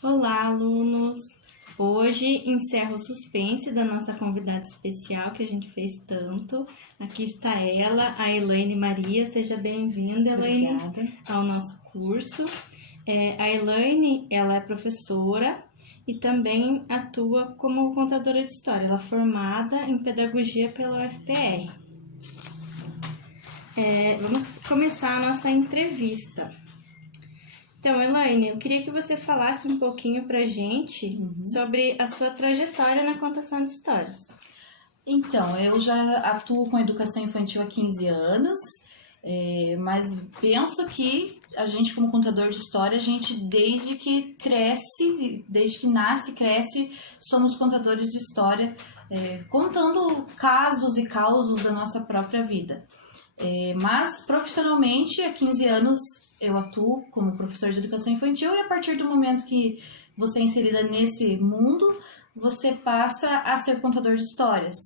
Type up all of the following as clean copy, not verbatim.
Olá, alunos! Hoje encerro o suspense da nossa convidada especial que a gente fez tanto. Aqui está ela, a Elaine Maria. Seja bem-vinda, Elaine, Obrigada. ao nosso curso. A Elaine, ela é professora e também atua como contadora de história. Ela é formada em pedagogia pela UFPR. Vamos começar a nossa entrevista. Então, Elaine, eu queria que você falasse um pouquinho pra gente sobre a sua trajetória na contação de histórias. Então, eu já atuo com educação infantil há 15 anos, mas penso que a gente, como contador de história, a gente desde que cresce, desde que nasce e cresce, somos contadores de história, contando casos e causos da nossa própria vida. Mas, profissionalmente, há 15 anos, eu atuo como professor de educação infantil e a partir do momento que você é inserida nesse mundo, você passa a ser contador de histórias.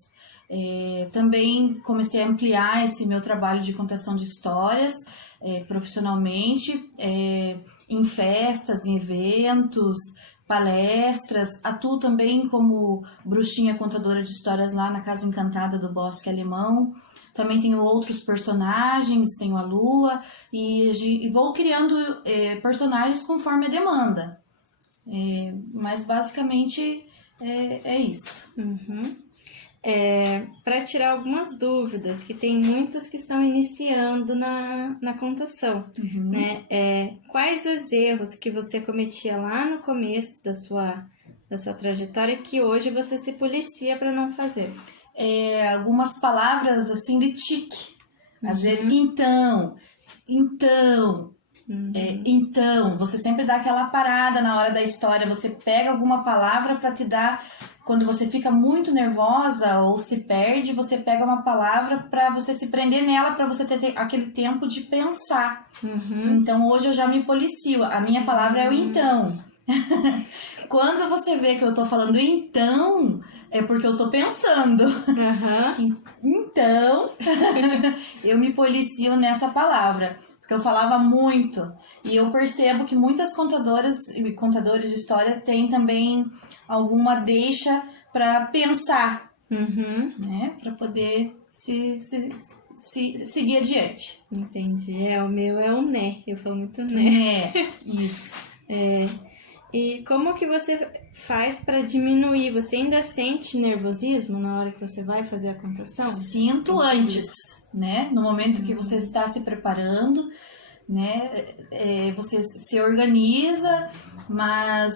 Também comecei a ampliar esse meu trabalho de contação de histórias profissionalmente, em festas, em eventos, palestras. Atuo também como bruxinha contadora de histórias lá na Casa Encantada do Bosque Alemão. Também tenho outros personagens, tenho a Lua e vou criando personagens conforme a demanda. Mas basicamente é isso. Para tirar algumas dúvidas, que tem muitos que estão iniciando na contação, né? Quais os erros que você cometia lá no começo da sua trajetória que hoje você se policia para não fazer? Algumas palavras assim de tique. Às vezes, então, você sempre dá aquela parada na hora da história, você pega alguma palavra para te dar, quando você fica muito nervosa ou se perde, você pega uma palavra para você se prender nela, para você ter aquele tempo de pensar. Então, hoje eu já me policio, a minha palavra é o então. Quando você vê que eu tô falando então, é porque eu tô pensando. Então, eu me policio nessa palavra, porque eu falava muito. E eu percebo que muitas contadoras e contadores de história têm também alguma deixa para pensar, né? Para poder seguir adiante. Entendi. O meu é o né. Eu falo muito né. Isso. E como que você faz para diminuir? Você ainda sente nervosismo na hora que você vai fazer a contação? Sinto antes, né? No momento que você está se preparando, né? Você se organiza, mas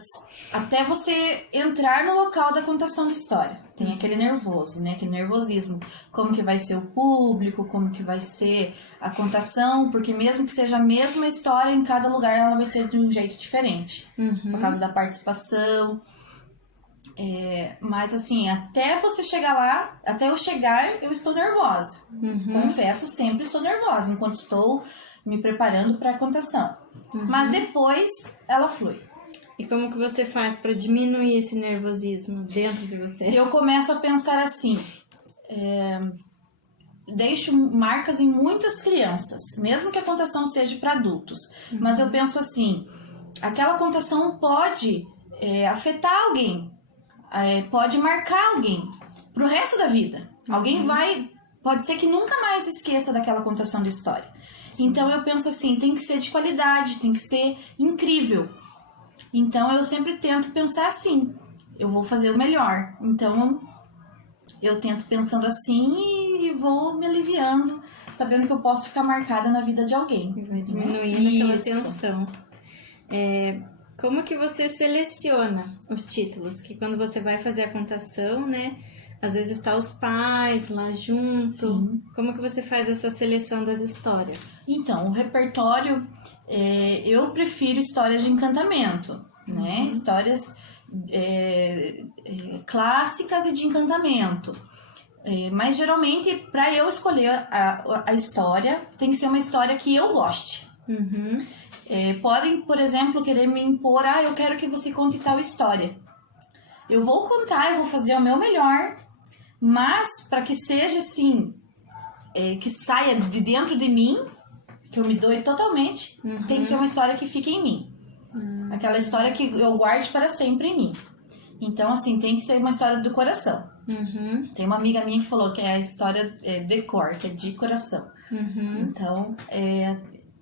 até você entrar no local da contação de história, tem aquele nervoso, né? Aquele nervosismo. Como que vai ser o público, como que vai ser a contação, porque mesmo que seja a mesma história, em cada lugar ela vai ser de um jeito diferente. Por causa da participação. Mas assim, até você chegar lá, até eu chegar, eu estou nervosa. Confesso, sempre estou nervosa enquanto estou me preparando para a contação. Mas depois ela flui. E como que você faz para diminuir esse nervosismo dentro de você? Eu começo a pensar assim, deixo marcas em muitas crianças, mesmo que a contação seja para adultos. Mas eu penso assim, aquela contação pode afetar alguém, pode marcar alguém pro resto da vida. Alguém pode ser que nunca mais esqueça daquela contação de história. Então eu penso assim, tem que ser de qualidade, tem que ser incrível. Então eu sempre tento pensar assim, eu vou fazer o melhor. Então eu tento pensando assim e vou me aliviando, sabendo que eu posso ficar marcada na vida de alguém. E vai diminuindo aquela tensão. Como que você seleciona os títulos? Que quando você vai fazer a contação, né? Às vezes está os pais lá junto. Sim. Como que você faz essa seleção das histórias? Então, o repertório, eu prefiro histórias de encantamento, né? Histórias clássicas e de encantamento. Mas geralmente, para eu escolher a história, tem que ser uma história que eu goste. Podem, por exemplo, querer me impor, eu quero que você conte tal história. Eu vou contar, eu vou fazer o meu melhor, mas para que seja assim, que saia de dentro de mim, que eu me doe totalmente, tem que ser uma história que fique em mim. Aquela história que eu guarde para sempre em mim. Então, assim, tem que ser uma história do coração. Tem uma amiga minha que falou que é a história de cor, que é de coração. Então,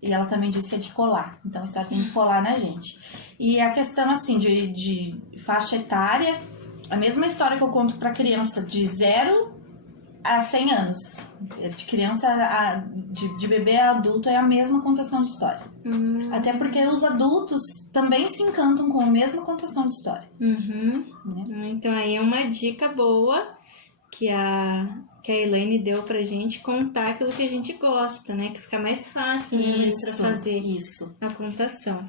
e ela também disse que é de colar. Então, a história tem que colar na gente. E a questão, assim, de faixa etária, a mesma história que eu conto para criança de 0 a 100 anos. De criança, de bebê a adulto, é a mesma contação de história. Até porque os adultos também se encantam com a mesma contação de história. Né? Então, aí é uma dica boa que a Elaine deu pra gente, contar aquilo que a gente gosta, né? Que fica mais fácil pra fazer a contação.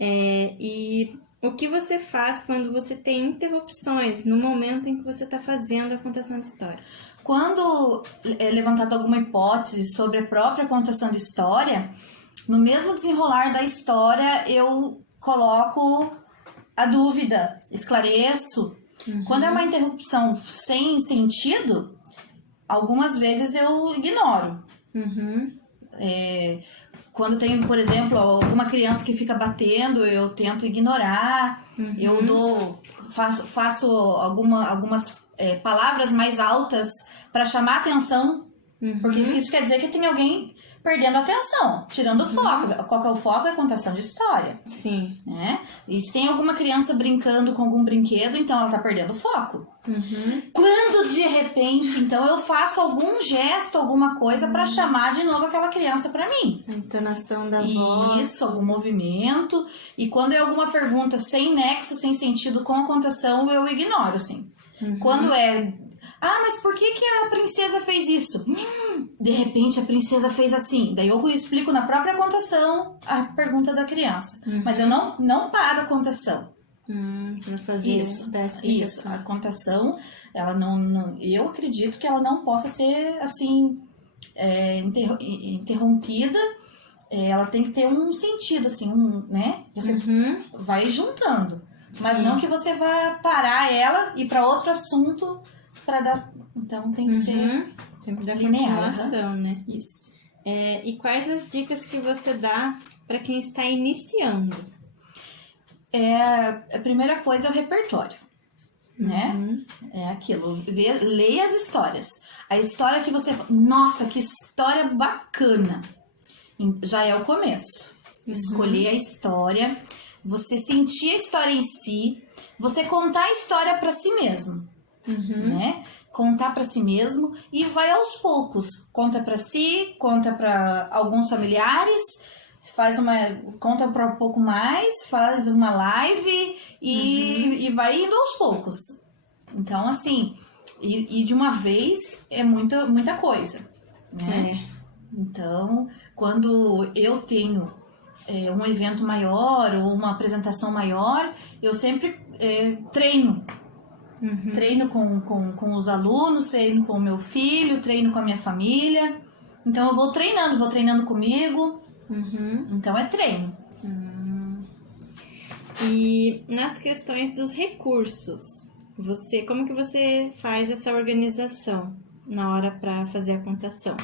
E o que você faz quando você tem interrupções no momento em que você está fazendo a contação de histórias? Quando é levantada alguma hipótese sobre a própria contação de história, no mesmo desenrolar da história, eu coloco a dúvida, esclareço. Quando é uma interrupção sem sentido, algumas vezes eu ignoro. Quando tem, por exemplo, alguma criança que fica batendo, eu tento ignorar. Eu faço algumas palavras mais altas para chamar atenção, porque isso quer dizer que tem alguém perdendo a atenção, tirando o foco. Qual que é o foco? É a contação de história. Sim. Né? E se tem alguma criança brincando com algum brinquedo, então ela tá perdendo o foco. Quando de repente, então, eu faço algum gesto, alguma coisa para chamar de novo aquela criança para mim. A entonação da voz. Isso, algum movimento. E quando é alguma pergunta sem nexo, sem sentido com a contação, eu ignoro, sim. Quando mas por que a princesa fez isso? De repente a princesa fez assim. Daí eu explico na própria contação a pergunta da criança. Mas eu não paro a contação. Para fazer isso. A contação, ela não, eu acredito que ela não possa ser assim interrompida. Ela tem que ter um sentido, assim, né? Você vai juntando. Mas não que você vá parar ela e para outro assunto para dar. Então tem que ser sempre da linear, continuação, né? Isso. E quais as dicas que você dá para quem está iniciando? A primeira coisa é o repertório, né? É aquilo, leia as histórias. A história que você... Nossa, que história bacana! Já é o começo. Escolher a história, você sentir a história em si, você contar a história para si mesmo, né? Contar para si mesmo e vai aos poucos. Conta para si, conta para alguns familiares, conta para um pouco mais, faz uma live e vai indo aos poucos. Então, assim, e de uma vez é muita coisa, né? Então, quando eu tenho um evento maior ou uma apresentação maior, eu sempre treino. Treino com os alunos, treino com o meu filho, treino com a minha família. Então eu vou treinando comigo. Então é treino. E nas questões dos recursos, como que você faz essa organização na hora para fazer a contação?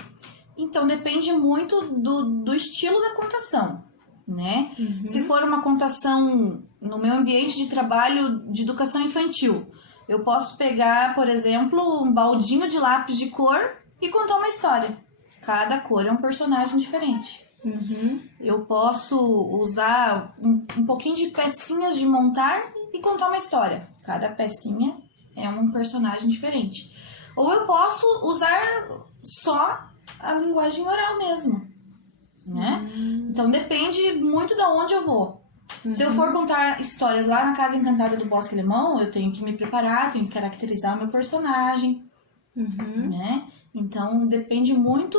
Então depende muito do estilo da contação, né? Se for uma contação no meu ambiente de trabalho de educação infantil, eu posso pegar, por exemplo, um baldinho de lápis de cor e contar uma história. Cada cor é um personagem diferente. Eu posso usar um pouquinho de pecinhas de montar e contar uma história. Cada pecinha é um personagem diferente. Ou eu posso usar só a linguagem oral mesmo, né? Então depende muito de onde eu vou. Se eu for contar histórias lá na Casa Encantada do Bosque Alemão, eu tenho que me preparar, tenho que caracterizar o meu personagem, né? Então depende muito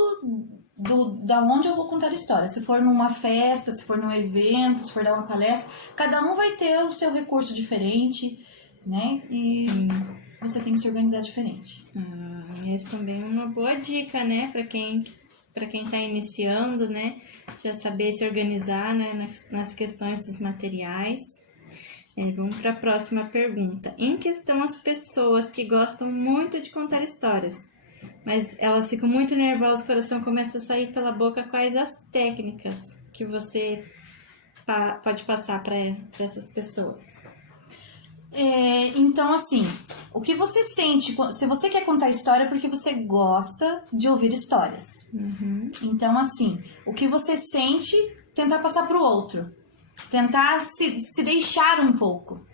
da onde eu vou contar a história. Se for numa festa, se for num evento, se for dar uma palestra, cada um vai ter o seu recurso diferente, né? E você tem que se organizar diferente. Essa também é uma boa dica, né? Para quem está iniciando, né? Já saber se organizar, né? nas questões dos materiais. Vamos para a próxima pergunta. Em questão as pessoas que gostam muito de contar histórias, mas elas ficam muito nervosas, o coração começa a sair pela boca, quais as técnicas que você pode passar para essas pessoas? Então, assim, o que você sente, se você quer contar história é porque você gosta de ouvir histórias. Uhum. Então, assim, o que você sente, tentar passar para o outro. Tentar se deixar um pouco.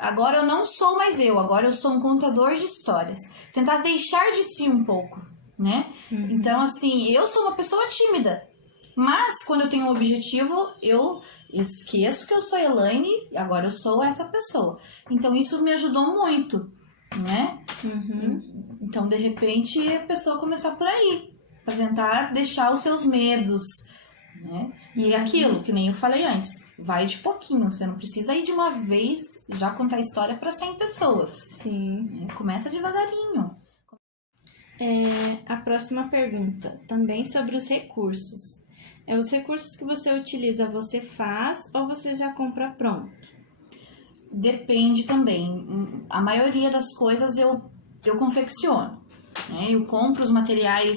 Agora eu não sou mais eu, agora eu sou um contador de histórias. Tentar deixar de si um pouco, né? Uhum. Então, assim, eu sou uma pessoa tímida. Mas, quando eu tenho um objetivo, eu esqueço que eu sou Elaine e agora eu sou essa pessoa. Então, isso me ajudou muito, né? Uhum. Então, de repente, a pessoa começar por aí. Pra tentar deixar os seus medos, né? E aquilo, que nem eu falei antes, vai de pouquinho. Você não precisa ir de uma vez já contar a história para 100 pessoas. Sim. Começa devagarinho. A próxima pergunta, também sobre os recursos. Os recursos que você utiliza, você faz ou você já compra pronto? Depende também. A maioria das coisas eu confecciono, né? Eu compro os materiais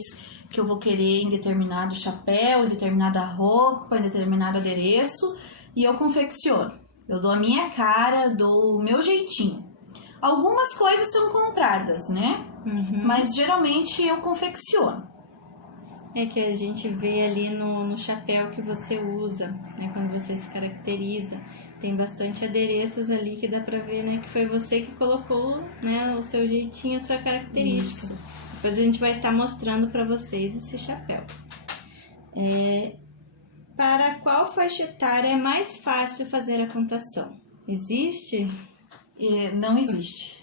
que eu vou querer em determinado chapéu, em determinada roupa, em determinado adereço, e eu confecciono. Eu dou a minha cara, dou o meu jeitinho. Algumas coisas são compradas, né? Uhum. Mas geralmente eu confecciono. É que a gente vê ali no chapéu que você usa, né? Quando você se caracteriza. Tem bastante adereços ali que dá pra ver, né? Que foi você que colocou, né? O seu jeitinho, a sua característica. Isso. Depois a gente vai estar mostrando pra vocês esse chapéu. Para qual faixa etária é mais fácil fazer a contação? Existe? Não existe.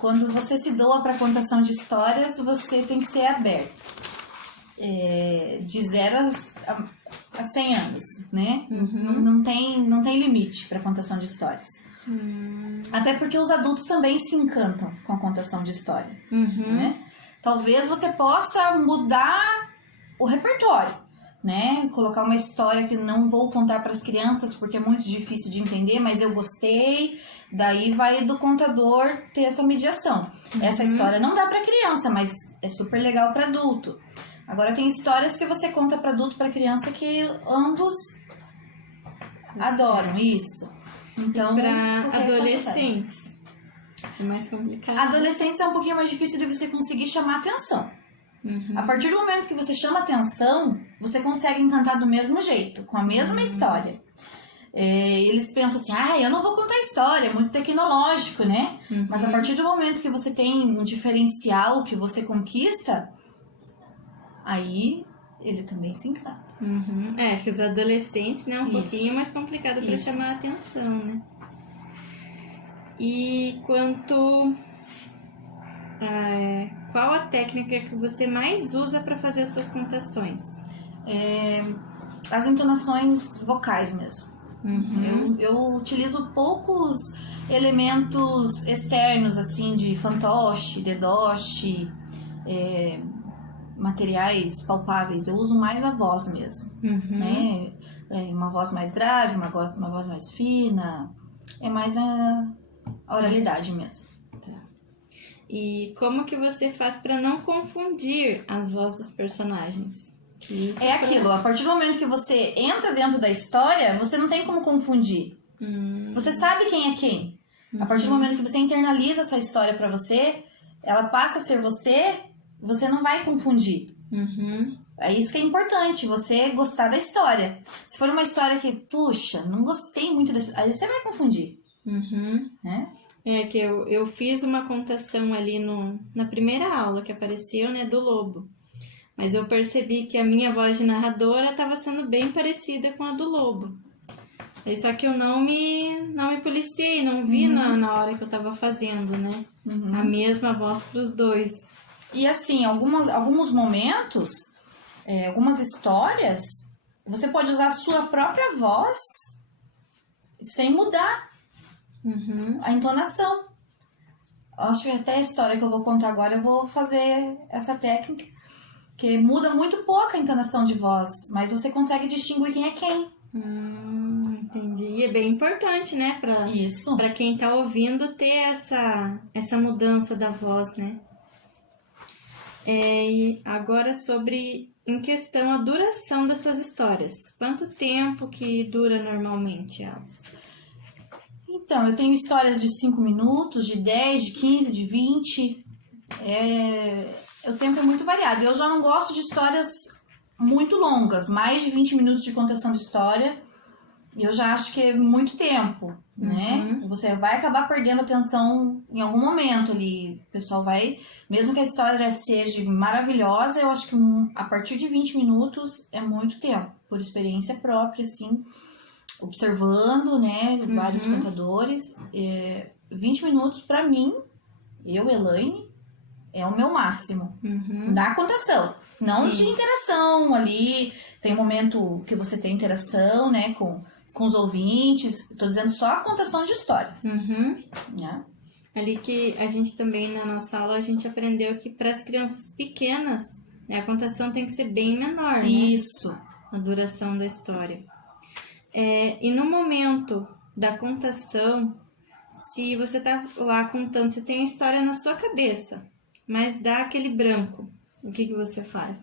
Quando você se doa para contação de histórias, você tem que ser aberto. De 0 a 100 anos, né? Uhum. Não tem limite para contação de histórias. Até porque os adultos também se encantam com a contação de história. Uhum. Né? Talvez você possa mudar o repertório, né? Colocar uma história que não vou contar para as crianças porque é muito difícil de entender, mas eu gostei. Daí vai do contador ter essa mediação. Essa história não dá para criança, mas é super legal para adulto. Agora tem histórias que você conta para adulto e para criança que ambos adoram isso. Então, para adolescentes é mais complicado. Adolescentes é um pouquinho mais difícil de você conseguir chamar atenção. A partir do momento que você chama atenção, você consegue encantar do mesmo jeito, com a mesma história. Eles pensam assim, eu não vou contar história, é muito tecnológico, né? Mas a partir do momento que você tem um diferencial que você conquista, aí ele também se encanta. Que os adolescentes, né, um pouquinho mais complicado para Isso. chamar a atenção, né? E quanto qual a técnica que você mais usa para fazer as suas contações? As entonações vocais mesmo. Eu utilizo poucos elementos externos, assim, de fantoche, dedoche, materiais palpáveis. Eu uso mais a voz mesmo, né? Uma voz mais grave, uma voz mais fina. É mais a oralidade mesmo. Tá. E como que você faz para não confundir as vozes dos personagens? Aquilo, a partir do momento que você entra dentro da história, você não tem como confundir. Você sabe quem é quem. A partir do momento que você internaliza essa história pra você, ela passa a ser você, você não vai confundir. É isso que é importante, você gostar da história. Se for uma história que, puxa, não gostei muito dessa, aí você vai confundir. Né? Que eu fiz uma contação ali na primeira aula que apareceu, né, do lobo. Mas eu percebi que a minha voz de narradora estava sendo bem parecida com a do lobo. Só que eu não me policiei, não vi na hora que eu estava fazendo, né? A mesma voz para os dois. E assim, alguns momentos, algumas histórias, você pode usar a sua própria voz sem mudar a entonação. Acho que até a história que eu vou contar agora, eu vou fazer essa técnica. Que muda muito pouco a entonação de voz, mas você consegue distinguir quem é quem. Entendi. E é bem importante, né? Para quem tá ouvindo ter essa mudança da voz, né? E agora sobre em questão a duração das suas histórias. Quanto tempo que dura normalmente elas? Então, eu tenho histórias de 5 minutos, de 10, de 15, de 20. O tempo é muito variado. Eu já não gosto de histórias muito longas, mais de 20 minutos de contação de história. Eu já acho que é muito tempo, né? Você vai acabar perdendo atenção em algum momento ali. O pessoal vai... Mesmo que a história seja maravilhosa, eu acho que a partir de 20 minutos é muito tempo. Por experiência própria, assim, observando, né? Vários contadores. 20 minutos, pra mim, Elaine, é o meu máximo. Na contação. Não de interação ali. Tem um momento que você tem interação, né? Com os ouvintes. Estou dizendo só a contação de história. Né? Ali que a gente também, na nossa aula, a gente aprendeu que para as crianças pequenas, né, a contação tem que ser bem menor, né? Isso. A duração da história. E no momento da contação, se você tá lá contando, você tem a história na sua cabeça, mas dá aquele branco, o que você faz?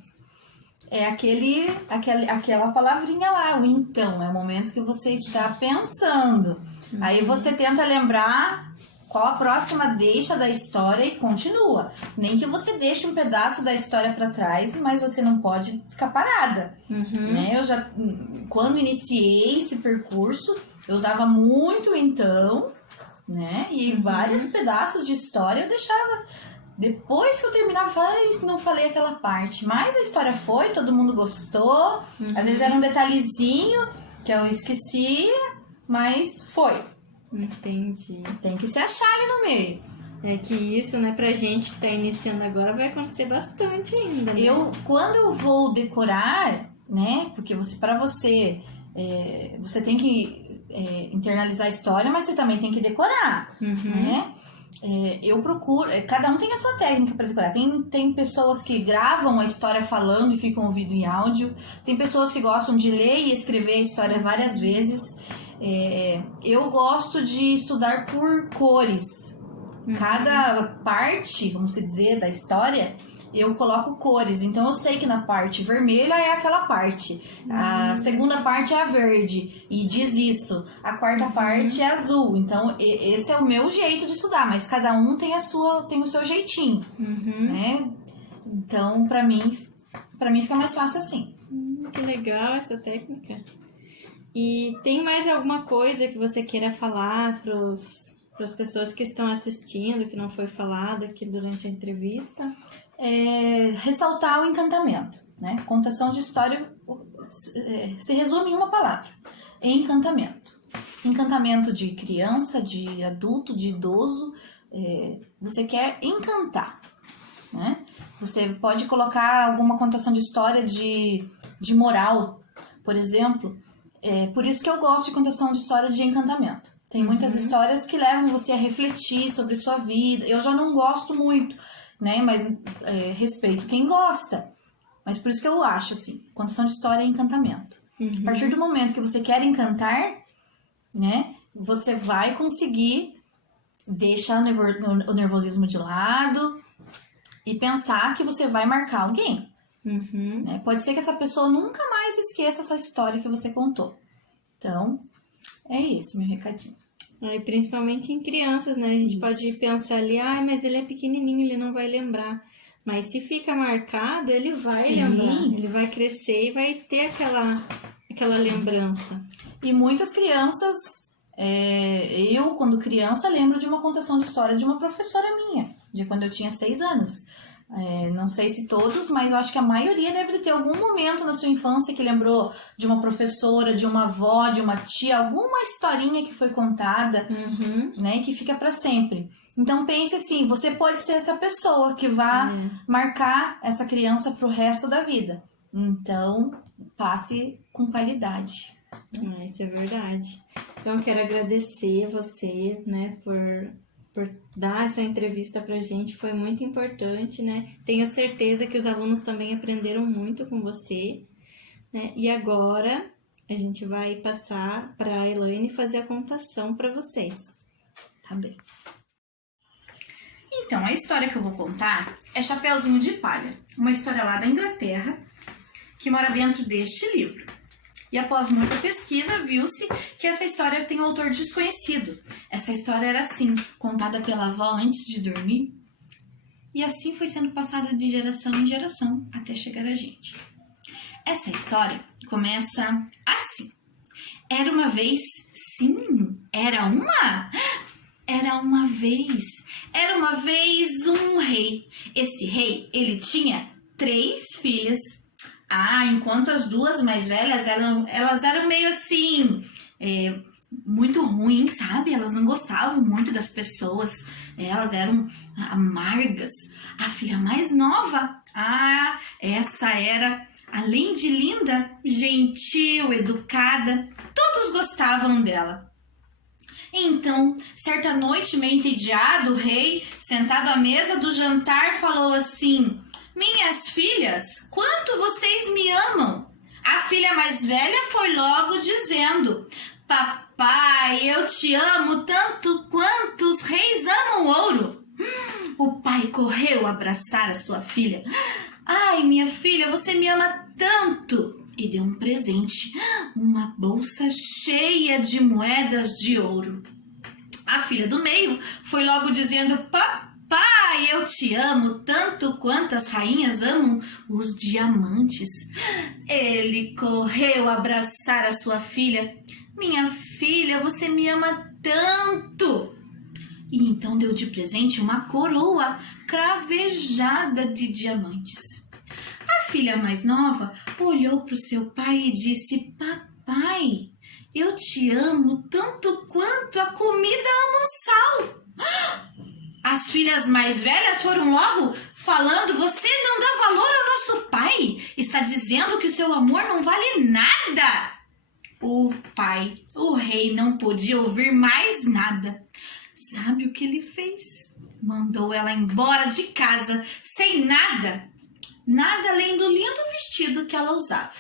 É aquela palavrinha lá, o então. É o momento que você está pensando. Aí você tenta lembrar qual a próxima deixa da história e continua. Nem que você deixe um pedaço da história para trás, mas você não pode ficar parada. Né? Eu já, quando iniciei esse percurso, eu usava muito então, né? E vários pedaços de história eu deixava... Depois que eu terminava, eu falava, não falei aquela parte. Mas a história foi, todo mundo gostou. Às vezes era um detalhezinho que eu esquecia, mas foi. Entendi. Tem que se achar ali no meio. É que isso, né, pra gente que tá iniciando agora, vai acontecer bastante ainda, né? Quando eu vou decorar, né, porque para você tem que internalizar a história, mas você também tem que decorar, né? Eu procuro, cada um tem a sua técnica para decorar. Tem pessoas que gravam a história falando e ficam ouvindo em áudio. Tem pessoas que gostam de ler e escrever a história várias vezes. Eu gosto de estudar por cores. Cada parte, vamos dizer, da história, eu coloco cores. Então eu sei que na parte vermelha é aquela parte. A segunda parte é a verde e diz isso. A quarta parte é azul. Então esse é o meu jeito de estudar, mas cada um tem o seu jeitinho, né? Então para mim fica mais fácil assim. Que legal essa técnica. E tem mais alguma coisa que você queira falar para as pessoas que estão assistindo, que não foi falado aqui durante a entrevista? Ressaltar o encantamento, né? Contação de história se resume em uma palavra: encantamento. Encantamento de criança, de adulto, de idoso. Você quer encantar, né? Você pode colocar alguma contação de história de moral, por exemplo. Por isso que eu gosto de contação de história de encantamento. Tem muitas histórias que levam você a refletir sobre sua vida. Eu já não gosto muito, né? Mas respeito quem gosta. Mas por isso que eu acho, assim, contação de história é encantamento. A partir do momento que você quer encantar, né? Você vai conseguir deixar o nervosismo de lado e pensar que você vai marcar alguém. Né? Pode ser que essa pessoa nunca mais esqueça essa história que você contou. Então, é esse meu recadinho. Principalmente em crianças, né? A gente pode pensar ali, mas ele é pequenininho, ele não vai lembrar. Mas se fica marcado, ele vai lembrar. Ele vai crescer e vai ter aquela lembrança. E muitas crianças, eu quando criança lembro de uma contação de história de uma professora minha, de quando eu tinha 6 anos. Não sei se todos, mas eu acho que a maioria deve ter algum momento na sua infância que lembrou de uma professora, de uma avó, de uma tia, alguma historinha que foi contada, né, que fica para sempre. Então pense assim, você pode ser essa pessoa que vai marcar essa criança pro resto da vida. Então passe com qualidade. Isso é verdade. Então eu quero agradecer você, né, por dar essa entrevista pra gente, foi muito importante, né? Tenho certeza que os alunos também aprenderam muito com você, né? E agora a gente vai passar para a Elaine fazer a contação para vocês. Tá bem. Então, a história que eu vou contar é Chapeuzinho de Palha, uma história lá da Inglaterra, que mora dentro deste livro. E após muita pesquisa, viu-se que essa história tem um autor desconhecido. Essa história era assim, contada pela avó antes de dormir. E assim foi sendo passada de geração em geração até chegar a gente. Essa história começa assim. Era uma vez, sim, era uma vez um rei. Esse rei, ele tinha 3 filhas. Enquanto as 2 mais velhas, elas eram meio assim, muito ruins, sabe? Elas não gostavam muito das pessoas, elas eram amargas. A filha mais nova, essa era, além de linda, gentil, educada, todos gostavam dela. Então, certa noite, meio entediado, o rei, sentado à mesa do jantar, falou assim: minhas filhas, quanto vocês me amam? A filha mais velha foi logo dizendo: papai, eu te amo tanto quanto os reis amam ouro. O pai correu abraçar a sua filha. Ai, minha filha, você me ama tanto. E deu um presente, uma bolsa cheia de moedas de ouro. A filha do meio foi logo dizendo: papai, eu te amo tanto quanto as rainhas amam os diamantes. Ele correu abraçar a sua filha. Minha filha, você me ama tanto. E então deu de presente uma coroa cravejada de diamantes. A filha mais nova olhou para o seu pai e disse: papai, eu te amo tanto quanto a comida ama o sal. As filhas mais velhas foram logo falando: você não dá valor ao nosso pai, está dizendo que o seu amor não vale nada. O pai, o rei, não podia ouvir mais nada. Sabe o que ele fez? Mandou ela embora de casa sem nada além do lindo vestido que ela usava.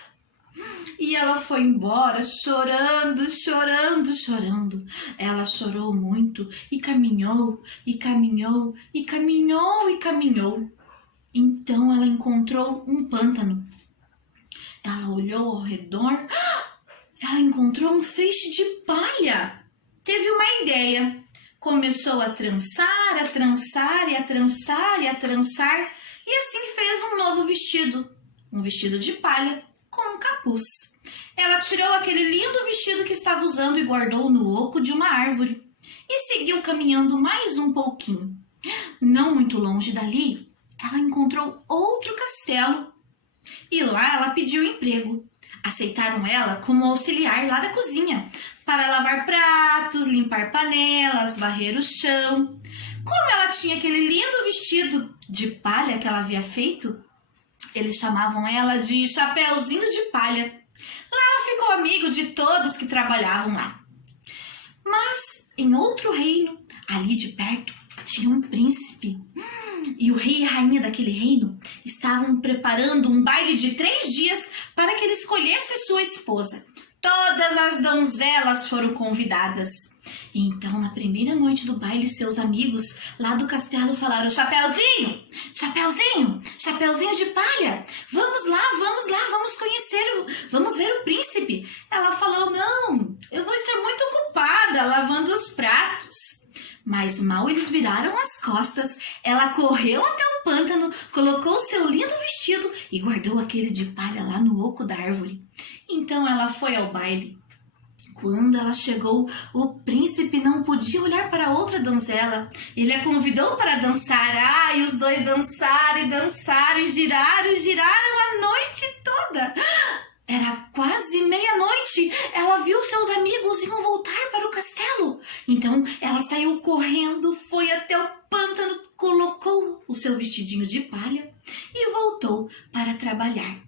E ela foi embora chorando, chorando, chorando. Ela chorou muito e caminhou, e caminhou, e caminhou, e caminhou. Então ela encontrou um pântano. Ela olhou ao redor, ela encontrou um feixe de palha. Teve uma ideia. Começou a trançar, a trançar, e a trançar, e a trançar. E assim fez um novo vestido. Um vestido de palha com um capuz. Ela tirou aquele lindo vestido que estava usando e guardou no oco de uma árvore. E seguiu caminhando mais um pouquinho. Não muito longe dali, ela encontrou outro castelo. E lá ela pediu emprego. Aceitaram ela como auxiliar lá da cozinha, para lavar pratos, limpar panelas, varrer o chão. Como ela tinha aquele lindo vestido de palha que ela havia feito, eles chamavam ela de Chapeuzinho de Palha. Lá ela ficou amiga de todos que trabalhavam lá. Mas em outro reino, ali de perto, tinha um príncipe. E o rei e a rainha daquele reino estavam preparando um baile de 3 dias para que ele escolhesse sua esposa. Todas as donzelas foram convidadas. Então, na primeira noite do baile, seus amigos lá do castelo falaram: Chapeuzinho, Chapeuzinho, Chapeuzinho de Palha, vamos lá, vamos conhecer, vamos ver o príncipe. Ela falou: não, eu vou estar muito ocupada lavando os pratos. Mas mal eles viraram as costas, ela correu até o pântano, colocou seu lindo vestido e guardou aquele de palha lá no oco da árvore. Então ela foi ao baile. Quando ela chegou, o príncipe não podia olhar para outra donzela. Ele a convidou para dançar. E os dois dançaram e dançaram e giraram e giraram a noite toda. Era quase meia-noite. Ela viu seus amigos iam voltar para o castelo. Então ela saiu correndo, foi até o pântano, colocou o seu vestidinho de palha e voltou para trabalhar.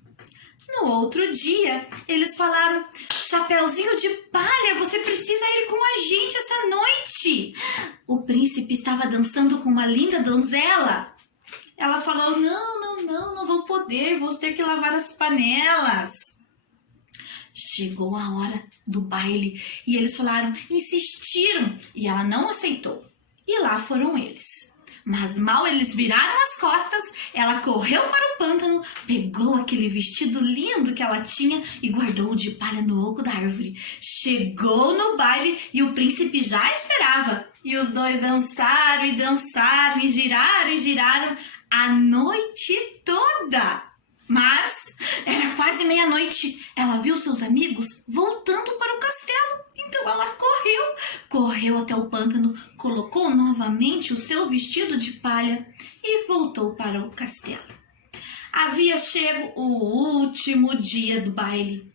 No outro dia, eles falaram: Chapeuzinho de Palha, você precisa ir com a gente essa noite. O príncipe estava dançando com uma linda donzela. Ela falou: não vou poder, vou ter que lavar as panelas. Chegou a hora do baile e eles falaram, insistiram, e ela não aceitou. E lá foram eles. Mas mal eles viraram as costas, ela correu para o pântano, pegou aquele vestido lindo que ela tinha e guardou de palha no oco da árvore. Chegou no baile e o príncipe já esperava. E os dois dançaram e dançaram e giraram a noite toda. Mas era quase meia-noite. Ela viu seus amigos voltando para o castelo. Então ela correu até o pântano, colocou novamente o seu vestido de palha e voltou para o castelo. Havia chego o último dia do baile.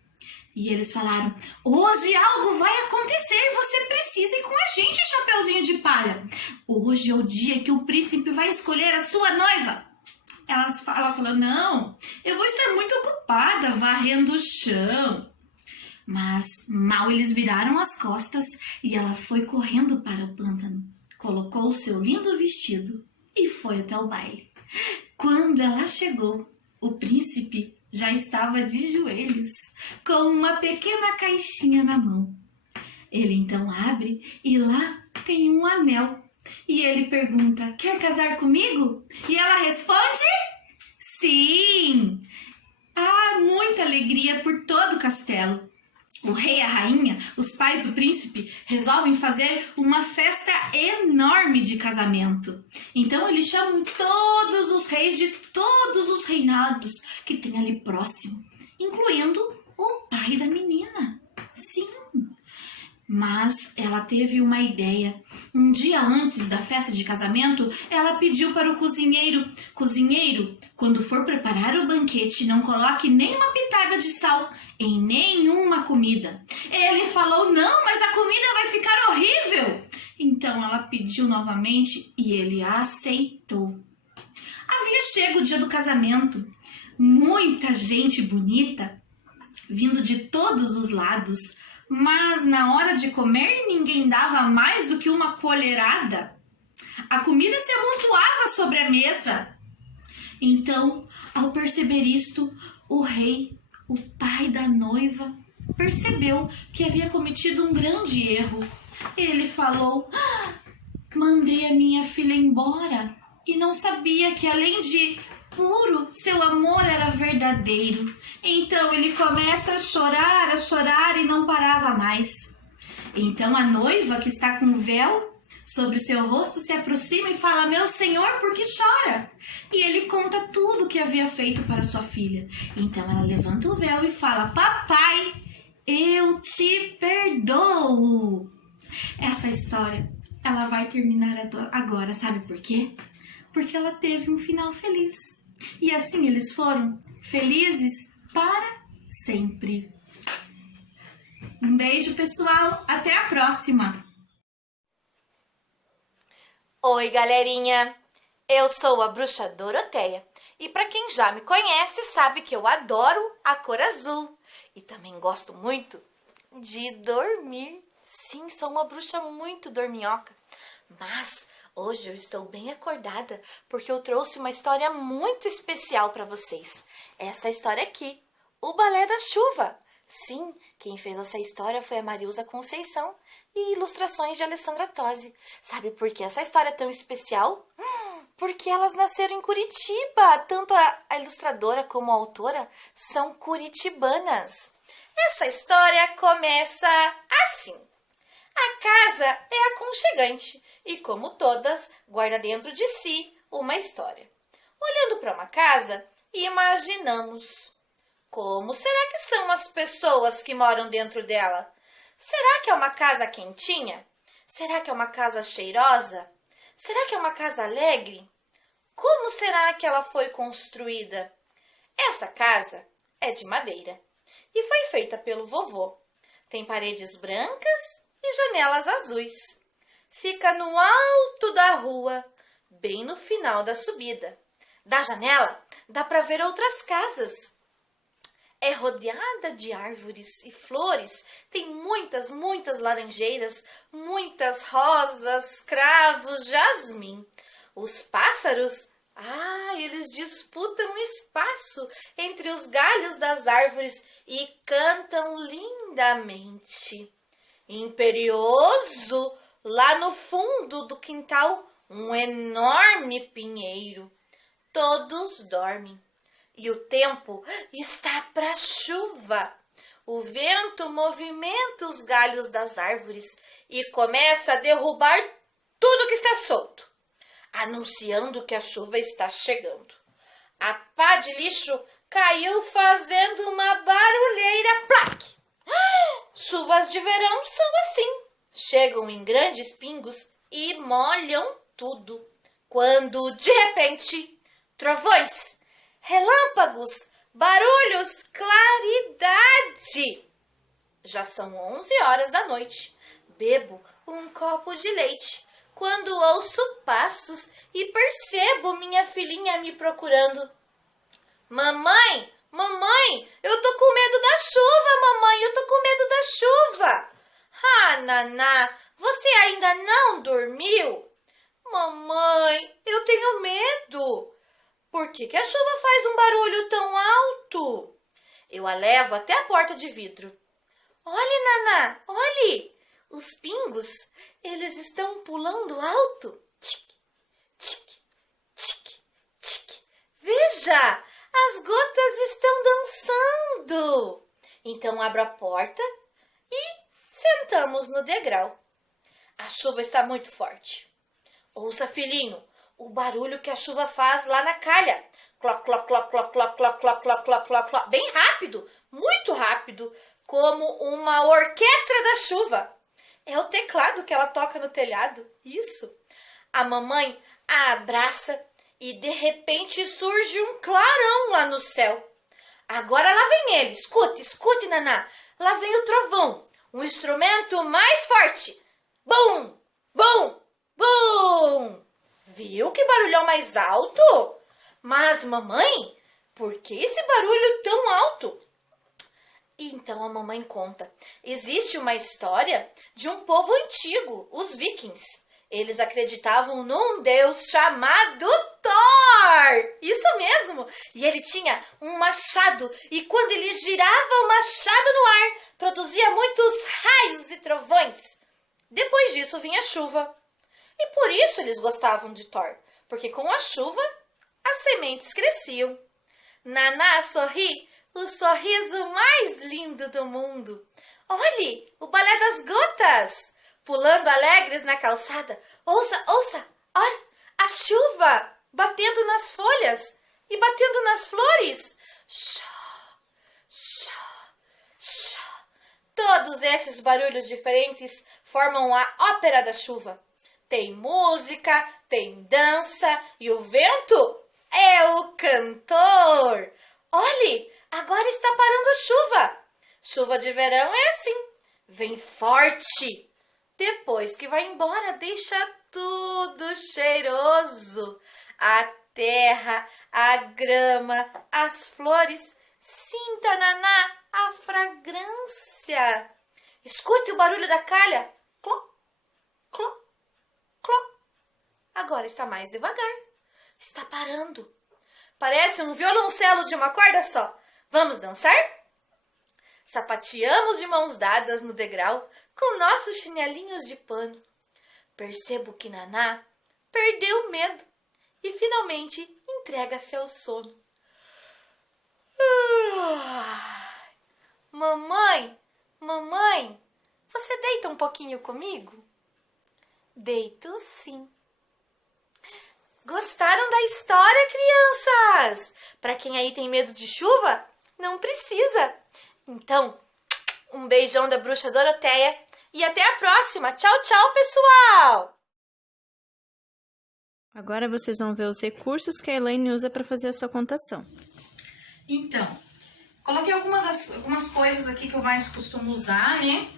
E eles falaram: hoje algo vai acontecer, você precisa ir com a gente, Chapeuzinho de Palha. Hoje é o dia que o príncipe vai escolher a sua noiva. Ela falou: não, eu vou estar muito ocupada varrendo o chão. Mas mal eles viraram as costas e ela foi correndo para o pântano, colocou o seu lindo vestido e foi até o baile. Quando ela chegou, o príncipe já estava de joelhos, com uma pequena caixinha na mão. Ele então abre e lá tem um anel. E ele pergunta: quer casar comigo? E ela responde: sim! Há muita alegria por todo o castelo. O rei e a rainha, os pais do príncipe, resolvem fazer uma festa enorme de casamento. Então eles chamam todos os reis de todos os reinados que tem ali próximo, incluindo o pai da menina. Sim! Mas ela teve uma ideia. Um dia antes da festa de casamento, ela pediu para o cozinheiro: cozinheiro, quando for preparar o banquete, não coloque nem uma pitada de sal em nenhuma comida. Ele falou: não, mas a comida vai ficar horrível. Então ela pediu novamente e ele aceitou. Havia chego o dia do casamento. Muita gente bonita, vindo de todos os lados. Mas na hora de comer, ninguém dava mais do que uma colherada. A comida se amontoava sobre a mesa. Então, ao perceber isto, o rei, o pai da noiva, percebeu que havia cometido um grande erro. Ele falou: mandei a minha filha embora e não sabia que, além de puro, seu amor era verdadeiro. Então ele começa a chorar e não parava mais. Então a noiva, que está com o véu sobre o seu rosto, se aproxima e fala: meu senhor, por que chora? E ele conta tudo o que havia feito para sua filha. Então ela levanta o véu e fala: papai, eu te perdoo. Essa história, ela vai terminar agora, sabe por quê? Porque ela teve um final feliz. E assim eles foram felizes para sempre. Um beijo, pessoal. Até a próxima. Oi, galerinha. Eu sou a Bruxa Doroteia. E para quem já me conhece, sabe que eu adoro a cor azul. E também gosto muito de dormir. Sim, sou uma bruxa muito dorminhoca. Mas hoje eu estou bem acordada porque eu trouxe uma história muito especial para vocês. Essa história aqui, o Balé da Chuva. Sim, quem fez essa história foi a Marilza Conceição e ilustrações de Alessandra Tosi. Sabe por que essa história é tão especial? Porque elas nasceram em Curitiba. Tanto a ilustradora como a autora são curitibanas. Essa história começa assim. A casa é aconchegante e, como todas, guarda dentro de si uma história. Olhando para uma casa, imaginamos: como será que são as pessoas que moram dentro dela? Será que é uma casa quentinha? Será que é uma casa cheirosa? Será que é uma casa alegre? Como será que ela foi construída? Essa casa é de madeira e foi feita pelo vovô. Tem paredes brancas e janelas azuis. Fica no alto da rua, bem no final da subida. Da janela dá para ver outras casas. É rodeada de árvores e flores. Tem muitas laranjeiras, muitas rosas, cravos, jasmim. Os pássaros, eles disputam espaço entre os galhos das árvores e cantam lindamente. Imperioso, lá no fundo do quintal, um enorme pinheiro. Todos dormem e o tempo está para chuva. O vento movimenta os galhos das árvores e começa a derrubar tudo que está solto, anunciando que a chuva está chegando. A pá de lixo caiu fazendo uma barulheira plaque. Chuvas de verão são assim. Chegam em grandes pingos e molham tudo. Quando, de repente, trovões, relâmpagos, barulhos, claridade. Já são 11 horas da noite. Bebo um copo de leite quando ouço passos e percebo minha filhinha me procurando. Mamãe, mamãe, eu tô com medo da chuva, mamãe, eu tô com medo da chuva. Ah, Naná, você ainda não dormiu? Mamãe, eu tenho medo. Por que a chuva faz um barulho tão alto? Eu a levo até a porta de vidro. Olhe, Naná, olhe. Os pingos, eles estão pulando alto. Tic, tic, tic, tic. Veja, as gotas estão dançando. Então abro a porta e sentamos no degrau. A chuva está muito forte. Ouça, filhinho, o barulho que a chuva faz lá na calha. Cloc, cloc, cloc, cloc, cloc, cloc, cloc, cloc, cloc, cloc, cloc. Bem rápido, muito rápido, como uma orquestra da chuva. É o teclado que ela toca no telhado. Isso. A mamãe a abraça e de repente surge um clarão lá no céu. Agora lá vem ele. Escute, escute, Naná. Lá vem o trovão. Um instrumento mais forte. Bum, bum, bum. Viu que barulhão mais alto? Mas, mamãe, por que esse barulho tão alto? Então a mamãe conta. Existe uma história de um povo antigo, os vikings. Eles acreditavam num deus chamado Thor. Isso mesmo. E ele tinha um machado. E quando ele girava o machado no ar, produzia muitos raios e trovões. Depois disso vinha a chuva. E por isso eles gostavam de Thor. Porque com a chuva, as sementes cresciam. Naná sorri o sorriso mais lindo do mundo. Olhe, o balé das gotas, pulando alegres na calçada. Ouça, ouça, olha, a chuva batendo nas folhas e batendo nas flores. Chá, chá, chá. Todos esses barulhos diferentes formam a ópera da chuva. Tem música, tem dança e o vento é o cantor. Olhe, agora está parando a chuva. Chuva de verão é assim, vem forte. Depois que vai embora, deixa tudo cheiroso. A terra, a grama, as flores. Sinta, Naná, a fragrância. Escute o barulho da calha. Cló, cló, cló. Agora está mais devagar. Está parando. Parece um violoncelo de uma corda só. Vamos dançar? Sapateamos de mãos dadas no degrau com nossos chinelinhos de pano. Percebo que Naná perdeu o medo e finalmente entrega-se ao sono. Mamãe, mamãe, você deita um pouquinho comigo? Deito sim. Gostaram da história, crianças? Para quem aí tem medo de chuva, não precisa. Então, um beijão da Bruxa Doroteia e até a próxima. Tchau, tchau, pessoal! Agora vocês vão ver os recursos que a Elaine usa para fazer a sua contação. Então, coloquei algumas coisas aqui que eu mais costumo usar, né?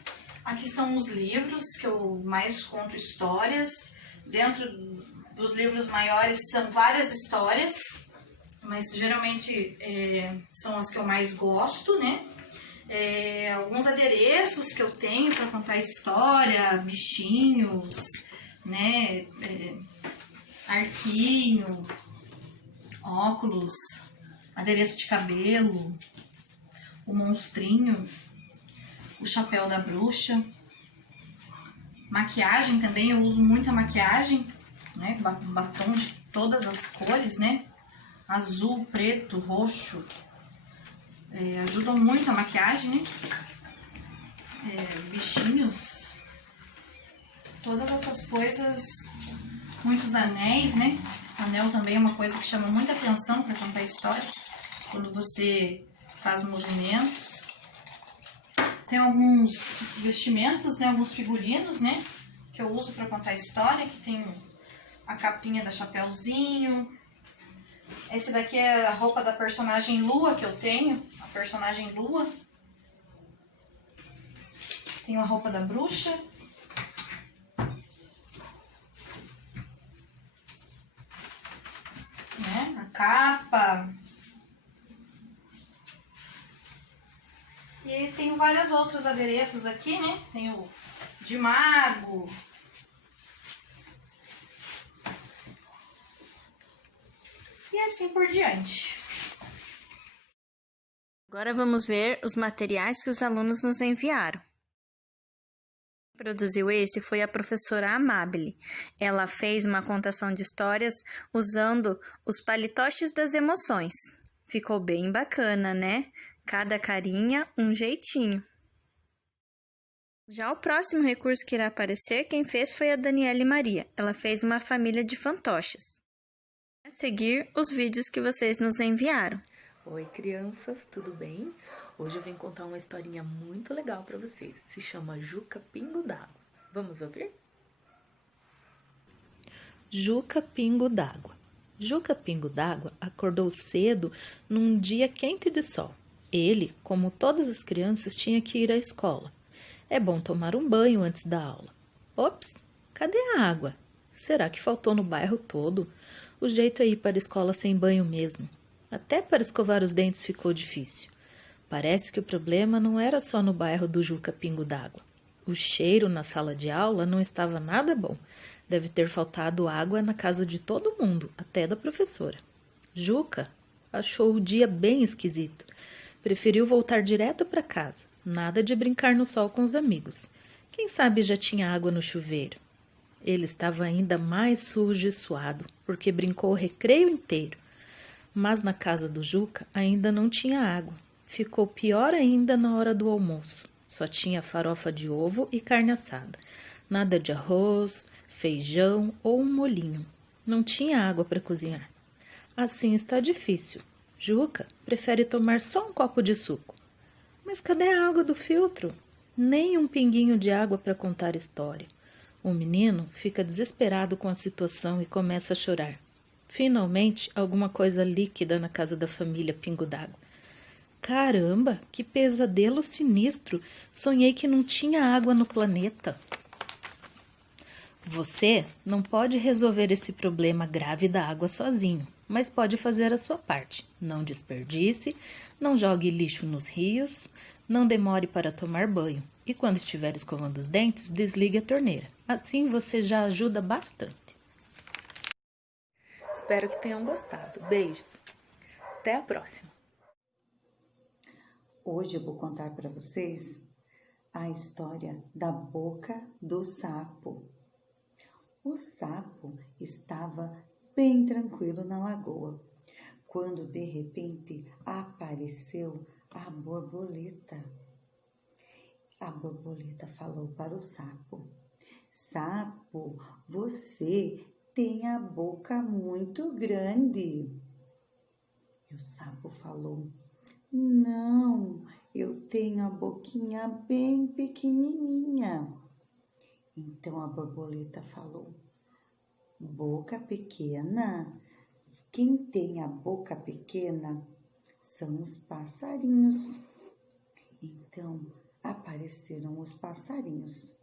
Aqui são os livros que eu mais conto histórias. Dentro dos livros maiores são várias histórias, mas geralmente são as que eu mais gosto, né? Alguns adereços que eu tenho para contar história, bichinhos, né? Arquinho, óculos, adereço de cabelo, o monstrinho, o chapéu da bruxa, maquiagem também, eu uso muita maquiagem, né? Batom de todas as cores, né? Azul, preto, roxo. Ajudam muito a maquiagem, né? Bichinhos. Todas essas coisas. Muitos anéis, né? Anel também é uma coisa que chama muita atenção para contar história. Quando você faz movimentos. Tem alguns vestimentos, né? Alguns figurinos, né? Que eu uso para contar história. Que tem a capinha da Chapeuzinho. Esse daqui é a roupa da personagem Lua que eu tenho. A personagem Lua. Tenho a roupa da bruxa. Né? A capa. E tenho vários outros adereços aqui, né? Tenho de mago. E assim por diante. Agora vamos ver os materiais que os alunos nos enviaram. Quem produziu esse foi a professora Amabile. Ela fez uma contação de histórias usando os palitoches das emoções. Ficou bem bacana, né? Cada carinha, um jeitinho. Já o próximo recurso que irá aparecer, quem fez foi a Daniele Maria. Ela fez uma família de fantoches. A seguir, os vídeos que vocês nos enviaram. Oi, crianças, tudo bem? Hoje eu vim contar uma historinha muito legal para vocês. Se chama Juca Pingo d'Água. Vamos ouvir? Juca Pingo d'Água. Juca Pingo d'Água acordou cedo num dia quente de sol. Ele, como todas as crianças, tinha que ir à escola. É bom tomar um banho antes da aula. Ops, cadê a água? Será que faltou no bairro todo? O jeito é ir para a escola sem banho mesmo. Até para escovar os dentes ficou difícil. Parece que o problema não era só no bairro do Juca Pingo d'Água. O cheiro na sala de aula não estava nada bom. Deve ter faltado água na casa de todo mundo, até da professora. Juca achou o dia bem esquisito. Preferiu voltar direto para casa. Nada de brincar no sol com os amigos. Quem sabe já tinha água no chuveiro. Ele estava ainda mais sujo e suado, porque brincou o recreio inteiro. Mas na casa do Juca ainda não tinha água. Ficou pior ainda na hora do almoço. Só tinha farofa de ovo e carne assada. Nada de arroz, feijão ou um molhinho. Não tinha água para cozinhar. Assim está difícil. Juca prefere tomar só um copo de suco. Mas cadê a água do filtro? Nem um pinguinho de água para contar história. O menino fica desesperado com a situação e começa a chorar. Finalmente, alguma coisa líquida na casa da família Pingo d'Água. Caramba, que pesadelo sinistro! Sonhei que não tinha água no planeta. Você não pode resolver esse problema grave da água sozinho, mas pode fazer a sua parte. Não desperdice, não jogue lixo nos rios, não demore para tomar banho. E quando estiver escovando os dentes, desligue a torneira. Assim você já ajuda bastante. Espero que tenham gostado. Beijos. Até a próxima. Hoje eu vou contar para vocês a história da boca do sapo. O sapo estava bem tranquilo na lagoa, quando de repente apareceu a borboleta. A borboleta falou para o sapo: Sapo, você tem a boca muito grande. E o sapo falou: Não, eu tenho a boquinha bem pequenininha. Então a borboleta falou: Boca pequena? Quem tem a boca pequena são os passarinhos. Então apareceram os passarinhos.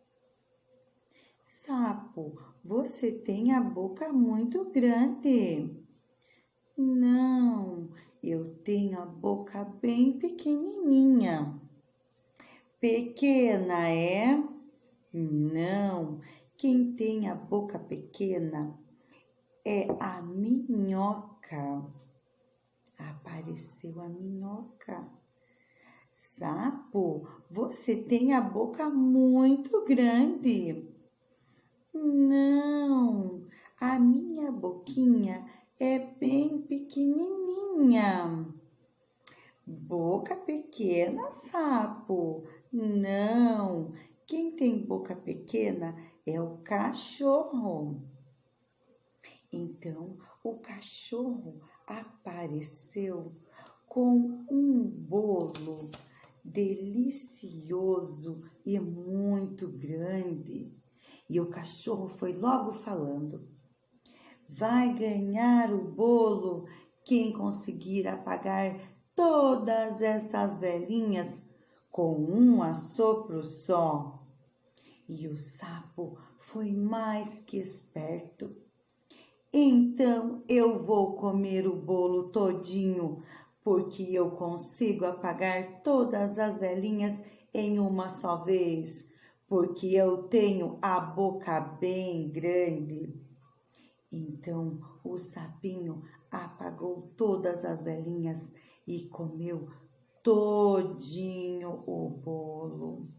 Sapo, você tem a boca muito grande. Não, eu tenho a boca bem pequenininha. Pequena, é? Não, quem tem a boca pequena é a minhoca. Apareceu a minhoca. Sapo, você tem a boca muito grande. Não, a minha boquinha é bem pequenininha. Boca pequena, sapo? Não, quem tem boca pequena é o cachorro. Então, o cachorro apareceu com um bolo delicioso e muito grande. E o cachorro foi logo falando: vai ganhar o bolo quem conseguir apagar todas essas velhinhas com um assopro só. E o sapo foi mais que esperto. Então eu vou comer o bolo todinho, porque eu consigo apagar todas as velhinhas em uma só vez, porque eu tenho a boca bem grande. Então o sapinho apagou todas as velhinhas e comeu todinho o bolo.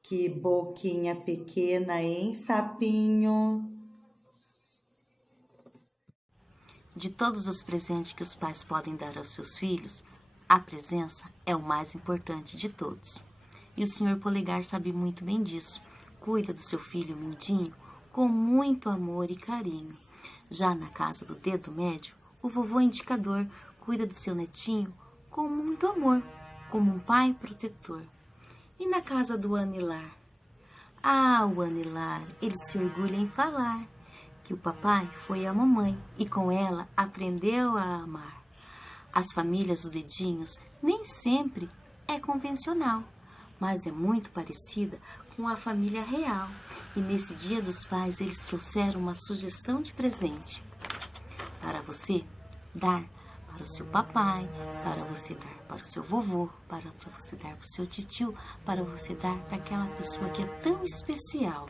Que boquinha pequena, hein, sapinho? De todos os presentes que os pais podem dar aos seus filhos, a presença é o mais importante de todos. E o Sr. Polegar sabe muito bem disso. Cuida do seu filho Mindinho com muito amor e carinho. Já na casa do Dedo Médio, o vovô Indicador cuida do seu netinho com muito amor, como um pai protetor. E na casa do Anilar? O Anilar, ele se orgulha em falar que o papai foi a mamãe e com ela aprendeu a amar. As famílias dos dedinhos nem sempre é convencional, mas é muito parecida com a família real. E nesse Dia dos Pais eles trouxeram uma sugestão de presente para você dar para o seu papai, para você dar para o seu vovô, para você dar para o seu titio, para você dar para aquela pessoa que é tão especial.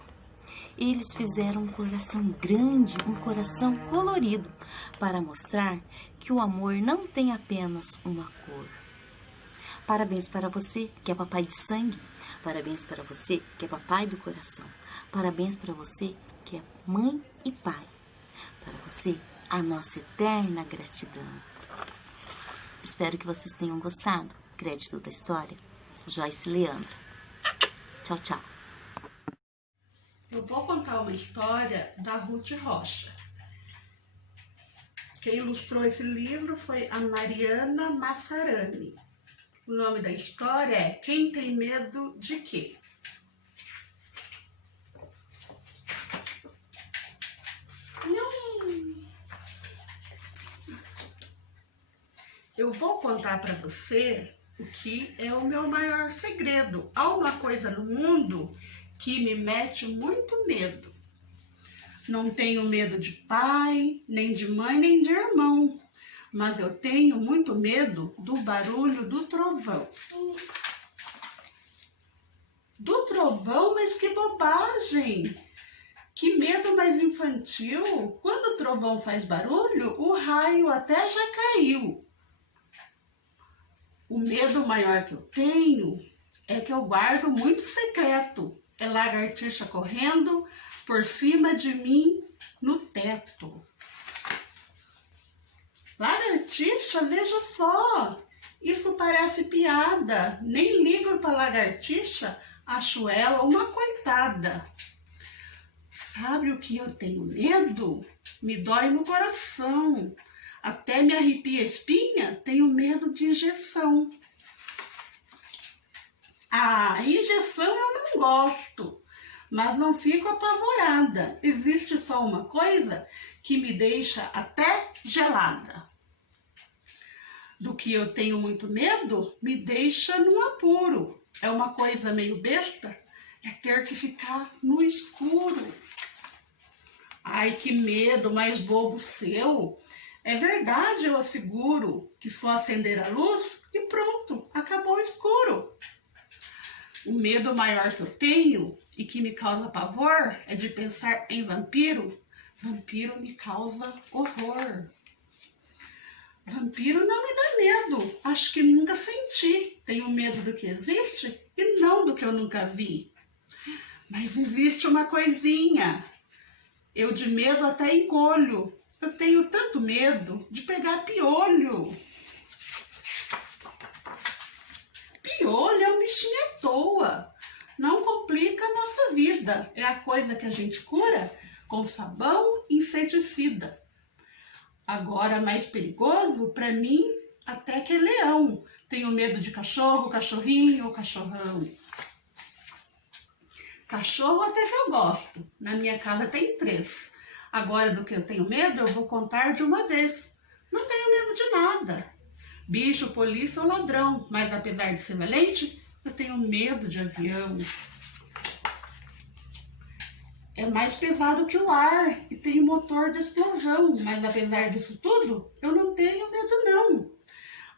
Eles fizeram um coração grande, um coração colorido, para mostrar que o amor não tem apenas uma cor. Parabéns para você, que é papai de sangue. Parabéns para você, que é papai do coração. Parabéns para você, que é mãe e pai. Para você, a nossa eterna gratidão. Espero que vocês tenham gostado. Crédito da história, Joyce Leandra. Tchau, tchau. Eu vou contar uma história da Ruth Rocha. Quem ilustrou esse livro foi a Mariana Massarani. O nome da história é Quem Tem Medo de Quê? Eu vou contar para você o que é o meu maior segredo. Há uma coisa no mundo que me mete muito medo. Não tenho medo de pai, nem de mãe, nem de irmão. Mas eu tenho muito medo do barulho do trovão. Do trovão? Mas que bobagem! Que medo mais infantil! Quando o trovão faz barulho, o raio até já caiu. O medo maior que eu tenho é que eu guardo muito secreto. É lagartixa correndo por cima de mim no teto. Lagartixa, veja só, isso parece piada. Nem ligo para lagartixa, acho ela uma coitada. Sabe o que eu tenho medo? Me dói no coração. Até me arrepia a espinha, tenho medo de injeção. Injeção eu não gosto, mas não fico apavorada. Existe só uma coisa que me deixa até gelada. Do que eu tenho muito medo, me deixa num apuro. É uma coisa meio besta, é ter que ficar no escuro. Ai, que medo mais bobo seu. É verdade, eu asseguro, que só acender a luz e pronto, acabou o escuro. O medo maior que eu tenho e que me causa pavor é de pensar em vampiro. Vampiro me causa horror. Vampiro não me dá medo, acho que nunca senti. Tenho medo do que existe e não do que eu nunca vi. Mas existe uma coisinha. Eu de medo até encolho. Eu tenho tanto medo de pegar piolho. Piolho é um bichinho à toa. Não complica a nossa vida. É a coisa que a gente cura com sabão e inseticida. Agora, mais perigoso, para mim, até que é leão. Tenho medo de cachorro, cachorrinho ou cachorrão. Cachorro até que eu gosto. Na minha casa tem 3. Agora, do que eu tenho medo, eu vou contar de uma vez. Não tenho medo de nada. Bicho, polícia ou ladrão. Mas apesar de ser valente, eu tenho medo de avião. É mais pesado que o ar e tem motor de explosão. Mas apesar disso tudo, eu não tenho medo não.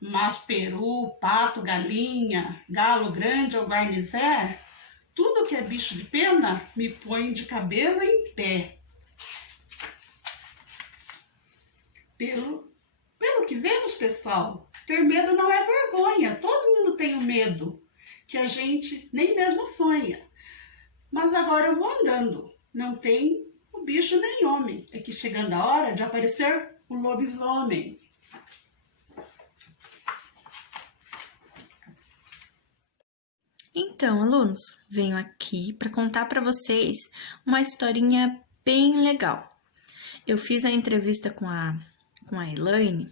Mas peru, pato, galinha, galo grande ou garnizé, tudo que é bicho de pena me põe de cabelo em pé. Pelo que vemos, pessoal, ter medo não é vergonha. Todo mundo tem um medo que a gente nem mesmo sonha. Mas agora eu vou andando. Não tem o bicho nem homem. É que chegando a hora de aparecer o lobisomem. Então, alunos, venho aqui para contar para vocês uma historinha bem legal. Eu fiz a entrevista com a Elaine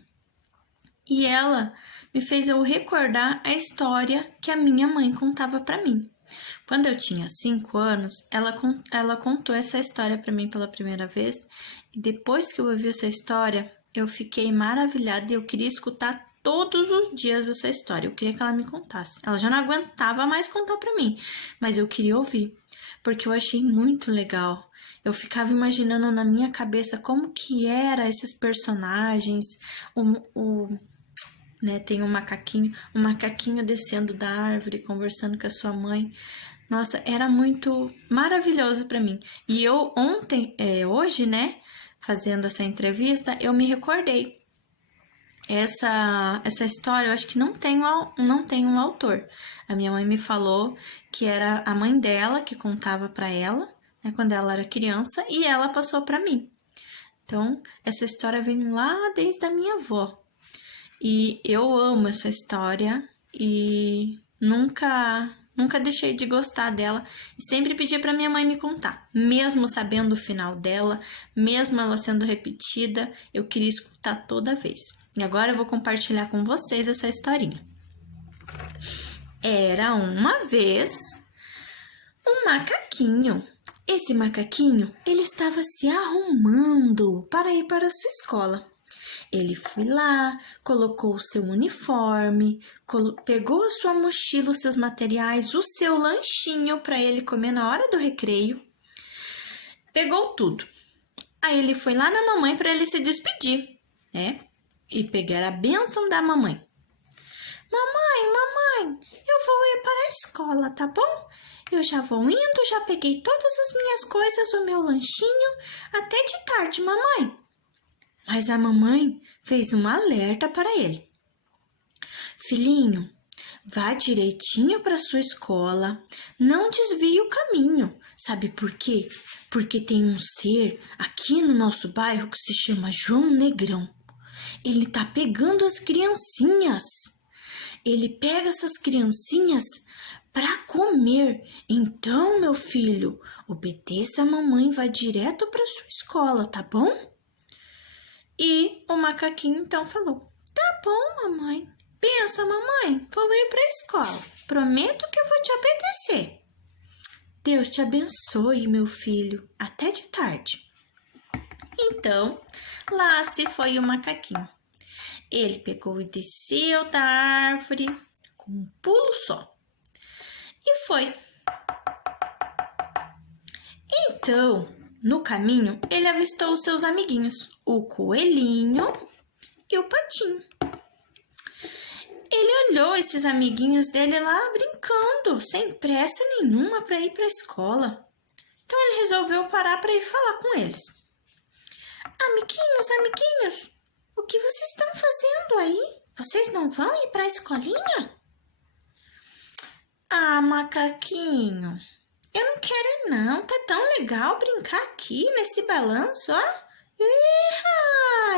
e ela me fez eu recordar a história que a minha mãe contava para mim. Quando eu tinha 5 anos, ela contou essa história para mim pela primeira vez e depois que eu ouvi essa história, eu fiquei maravilhada e eu queria escutar todos os dias essa história. Eu queria que ela me contasse. Ela já não aguentava mais contar para mim, mas eu queria ouvir, porque eu achei muito legal. Eu ficava imaginando na minha cabeça como que era esses personagens, né, tem um macaquinho descendo da árvore, conversando com a sua mãe. Nossa, era muito maravilhoso para mim. E eu hoje, né, fazendo essa entrevista, eu me recordei. Essa história, eu acho que não tem um autor. A minha mãe me falou que era a mãe dela que contava para ela, né, quando ela era criança, e ela passou para mim. Então, essa história vem lá desde a minha avó. E eu amo essa história e nunca deixei de gostar dela e sempre pedi para minha mãe me contar. Mesmo sabendo o final dela, mesmo ela sendo repetida, eu queria escutar toda vez. E agora eu vou compartilhar com vocês essa historinha. Era uma vez um macaquinho. Esse macaquinho, ele estava se arrumando para ir para a sua escola. Ele foi lá, colocou o seu uniforme, pegou a sua mochila, os seus materiais, o seu lanchinho para ele comer na hora do recreio. Pegou tudo. Aí ele foi lá na mamãe para ele se despedir, né? E pegar a bênção da mamãe. Mamãe, eu vou ir para a escola, tá bom? Eu já vou indo, já peguei todas as minhas coisas, o meu lanchinho, até de tarde, mamãe. Mas a mamãe fez um alerta para ele. Filhinho, vá direitinho para sua escola, não desvie o caminho. Sabe por quê? Porque tem um ser aqui no nosso bairro que se chama João Negrão. Ele tá pegando as criancinhas. Ele pega essas criancinhas para comer. Então, meu filho, obedeça a mamãe e vá direto para sua escola, tá bom? E o macaquinho então falou: tá bom, mamãe. Pensa, mamãe, vou ir para a escola. Prometo que eu vou te obedecer. Deus te abençoe, meu filho. Até de tarde. Então, lá se foi o macaquinho. Ele pegou e desceu da árvore com um pulo só. E foi. Então, no caminho, ele avistou os seus amiguinhos, o coelhinho e o patinho. Ele olhou esses amiguinhos dele lá brincando, sem pressa nenhuma para ir para a escola. Então ele resolveu parar para ir falar com eles. Amiguinhos, o que vocês estão fazendo aí? Vocês não vão ir para a escolinha? Ah, macaquinho, Eu não quero não, tá tão legal brincar aqui nesse balanço, ó.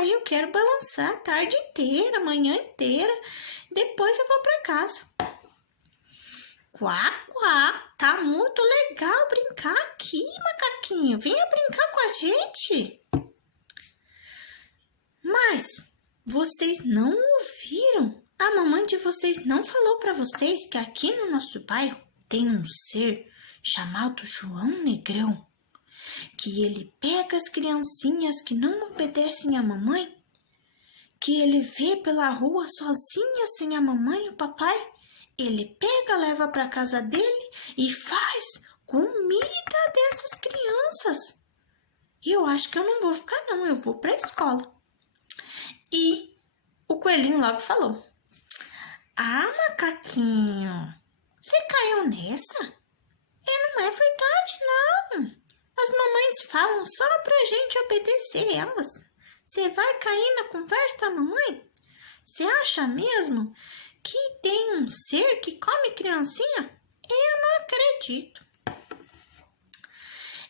Eu quero balançar a tarde inteira, a manhã inteira. Depois eu vou pra casa. Quá, quá, tá muito legal brincar aqui, macaquinho. Venha brincar com a gente. Mas vocês não ouviram? A mamãe de vocês não falou pra vocês que aqui no nosso bairro tem um ser chamado João Negrão, que ele pega as criancinhas que não obedecem à mamãe, que ele vê pela rua sozinha sem a mamãe e o papai, ele pega, leva para casa dele e faz comida dessas crianças. E eu acho que eu não vou ficar não, eu vou para a escola. E o coelhinho logo falou: ah, macaquinho, você caiu nessa? Não é verdade, não. As mamães falam só pra gente obedecer elas. Você vai cair na conversa da mamãe? Você acha mesmo que tem um ser que come criancinha? Eu não acredito.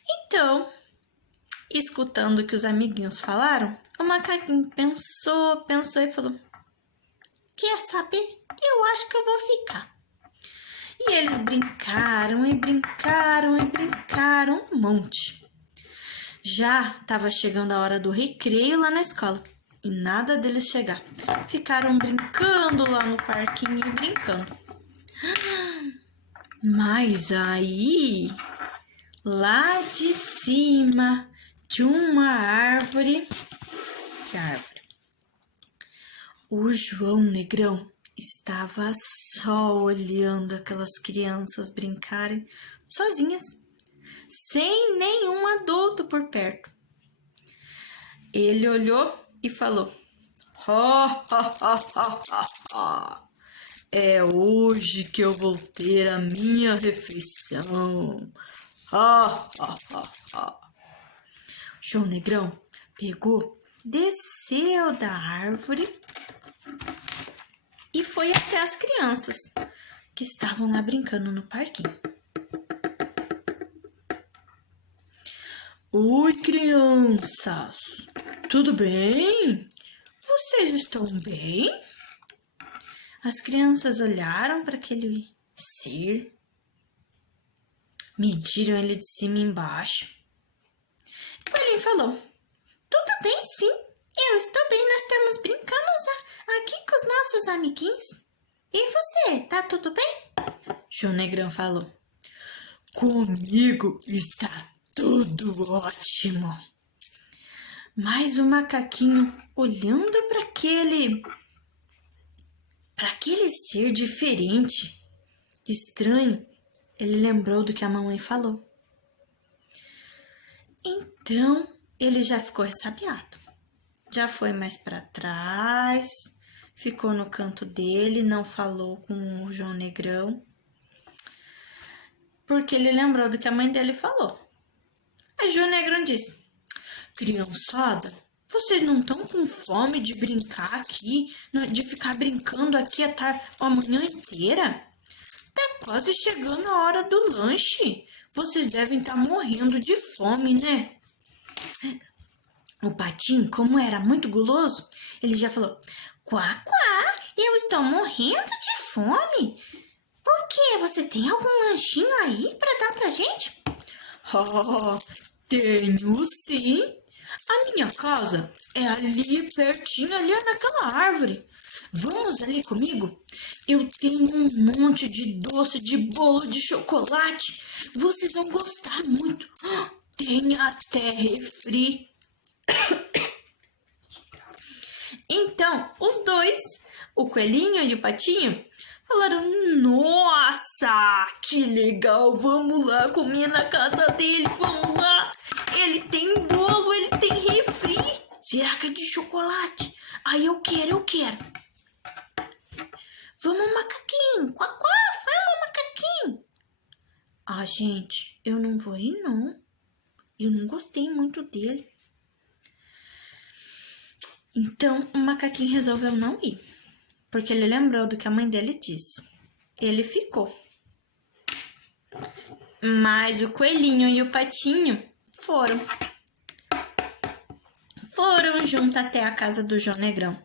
Então, escutando o que os amiguinhos falaram, o macaquinho pensou e falou: quer saber? Eu acho que eu vou ficar. E eles brincaram um monte. Já estava chegando a hora do recreio lá na escola e nada deles chegar. Ficaram brincando lá no parquinho, brincando. Mas aí, lá de cima de uma árvore, que árvore? O João Negrão estava só olhando aquelas crianças brincarem sozinhas, sem nenhum adulto por perto. Ele olhou e falou: é hoje que eu vou ter a minha refeição. João Negrão pegou, desceu da árvore e foi até as crianças que estavam lá brincando no parquinho. Oi, crianças, tudo bem? Vocês estão bem? As crianças olharam para aquele ser, mediram ele de cima e embaixo. Ele falou: tudo bem, sim, eu estou bem, nós estamos brincando aqui com os nossos amiguinhos. E você, tá tudo bem? João Negrão falou: comigo está tudo ótimo. Mas o macaquinho, olhando para aquele ser diferente, estranho, ele lembrou do que a mamãe falou. Então, ele já ficou ressabiado. Já foi mais para trás, ficou no canto dele, não falou com o João Negrão, porque ele lembrou do que a mãe dele falou. Aí João Negrão disse: criançada, vocês não estão com fome de brincar aqui, de ficar brincando aqui a manhã inteira? Tá quase chegando a hora do lanche. Vocês devem estar morrendo de fome, né? O patinho, como era muito guloso, ele já falou: quá, quá, eu estou morrendo de fome. Por quê? Você tem algum lanchinho aí para dar pra gente? Tenho sim. A minha casa é ali pertinho, ali naquela árvore. Vamos ali comigo? Eu tenho um monte de doce, de bolo, de chocolate. Vocês vão gostar muito. Tem até refri. Então, os dois, o coelhinho e o patinho, falaram: nossa, que legal, vamos lá comer na casa dele, vamos lá. Ele tem bolo, ele tem refri. Será que é de chocolate? Aí eu quero. Vamos, macaquinho, quá, quá, vamos, macaquinho. Ah, gente, eu não vou ir, não. Eu não gostei muito dele. Então, o macaquinho resolveu não ir, porque ele lembrou do que a mãe dele disse. Ele ficou. Mas o coelhinho e o patinho foram junto até a casa do João Negrão.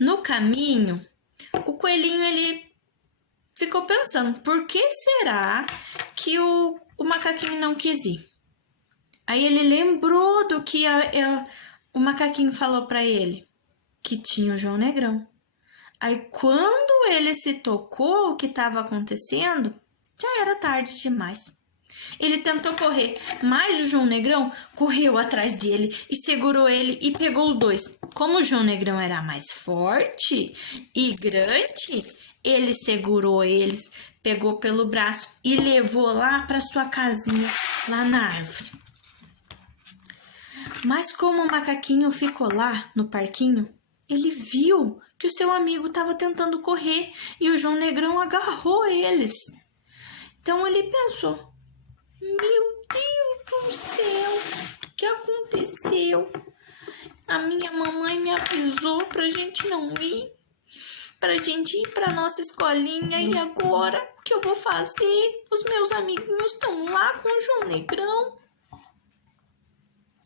No caminho, o coelhinho ele ficou pensando, por que será que o macaquinho não quis ir? Aí ele lembrou do que o macaquinho falou para ele, que tinha o João Negrão. Aí quando ele se tocou o que estava acontecendo, já era tarde demais. Ele tentou correr, mas o João Negrão correu atrás dele e segurou ele e pegou os dois. Como o João Negrão era mais forte e grande, ele segurou eles, pegou pelo braço e levou lá para sua casinha, lá na árvore. Mas como o macaquinho ficou lá no parquinho, ele viu que o seu amigo estava tentando correr e o João Negrão agarrou eles. Então ele pensou, meu Deus do céu, o que aconteceu? A minha mamãe me avisou pra gente não ir, pra gente ir pra nossa escolinha e agora o que eu vou fazer? Os meus amiguinhos estão lá com o João Negrão.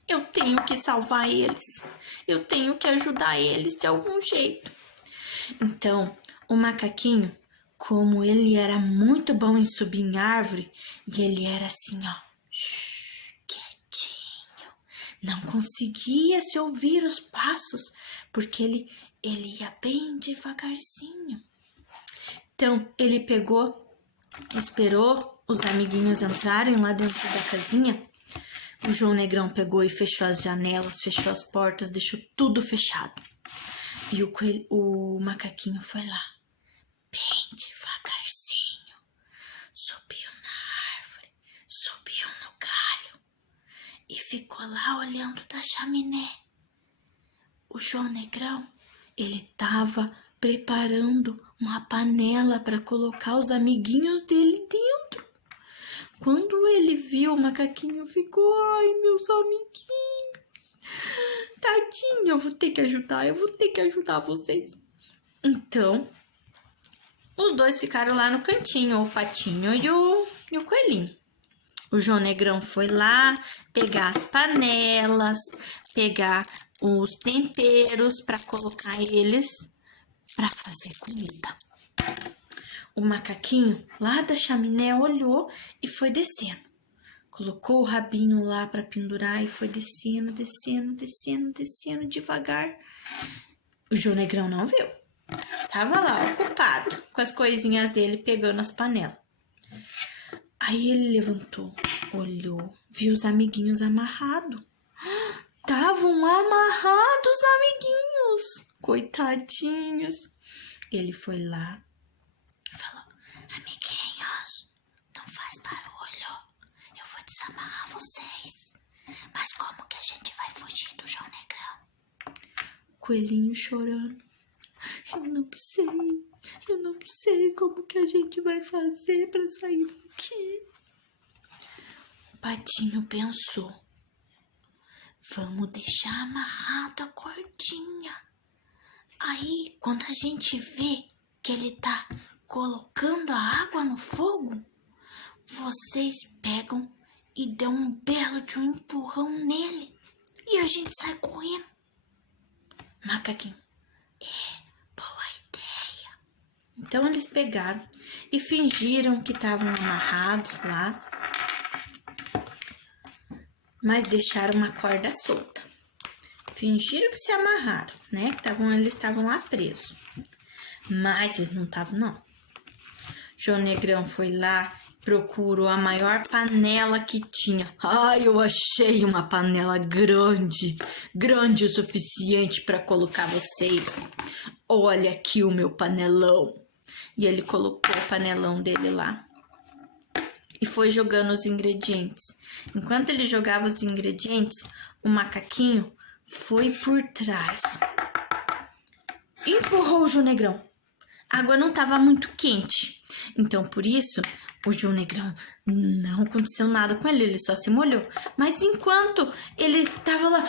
Eu tenho que salvar eles, eu tenho que ajudar eles de algum jeito. Então, o macaquinho, como ele era muito bom em subir em árvore, e ele era assim, ó, quietinho, não conseguia se ouvir os passos, porque ele ia bem devagarzinho. Então, ele pegou, esperou os amiguinhos entrarem lá dentro da casinha. O João Negrão pegou e fechou as janelas, fechou as portas, deixou tudo fechado. E o macaquinho foi lá, bem devagarzinho, subiu na árvore, subiu no galho e ficou lá olhando da chaminé. O João Negrão, ele estava preparando uma panela para colocar os amiguinhos dele dentro. Quando ele viu o macaquinho, ficou, ai, meus amiguinhos, tadinho, eu vou ter que ajudar vocês. Então, os dois ficaram lá no cantinho, o patinho e o coelhinho. O João Negrão foi lá pegar as panelas, pegar os temperos para colocar eles para fazer comida. O macaquinho lá da chaminé olhou e foi descendo. Colocou o rabinho lá para pendurar e foi descendo devagar. O João Negrão não viu. Tava lá ocupado com as coisinhas dele pegando as panelas. Aí ele levantou, olhou, viu os amiguinhos amarrados. Estavam amarrados os amiguinhos, coitadinhos. Ele foi lá e falou, amiguinhos, não faz barulho, eu vou desamarrar vocês. Mas como que a gente vai fugir do João Negrão? O coelhinho chorando, eu não sei como que a gente vai fazer para sair daqui. O patinho pensou, vamos deixar amarrado a cordinha. Aí, quando a gente vê que ele tá colocando a água no fogo, vocês pegam e dão um belo de um empurrão nele e a gente sai correndo. Macaquinho, boa ideia. Então eles pegaram e fingiram que estavam amarrados lá, mas deixaram uma corda solta. Fingiram que se amarraram, né? Eles estavam lá presos. Mas eles não estavam, não. João Negrão foi lá, procurou a maior panela que tinha. Ai, eu achei uma panela grande o suficiente para colocar vocês. Olha aqui o meu panelão. E ele colocou o panelão dele lá e foi jogando os ingredientes. Enquanto ele jogava os ingredientes, o macaquinho foi por trás, empurrou o João Negrão. A água não estava muito quente, então por isso o João Negrão não aconteceu nada com ele só se molhou. Mas enquanto ele estava lá,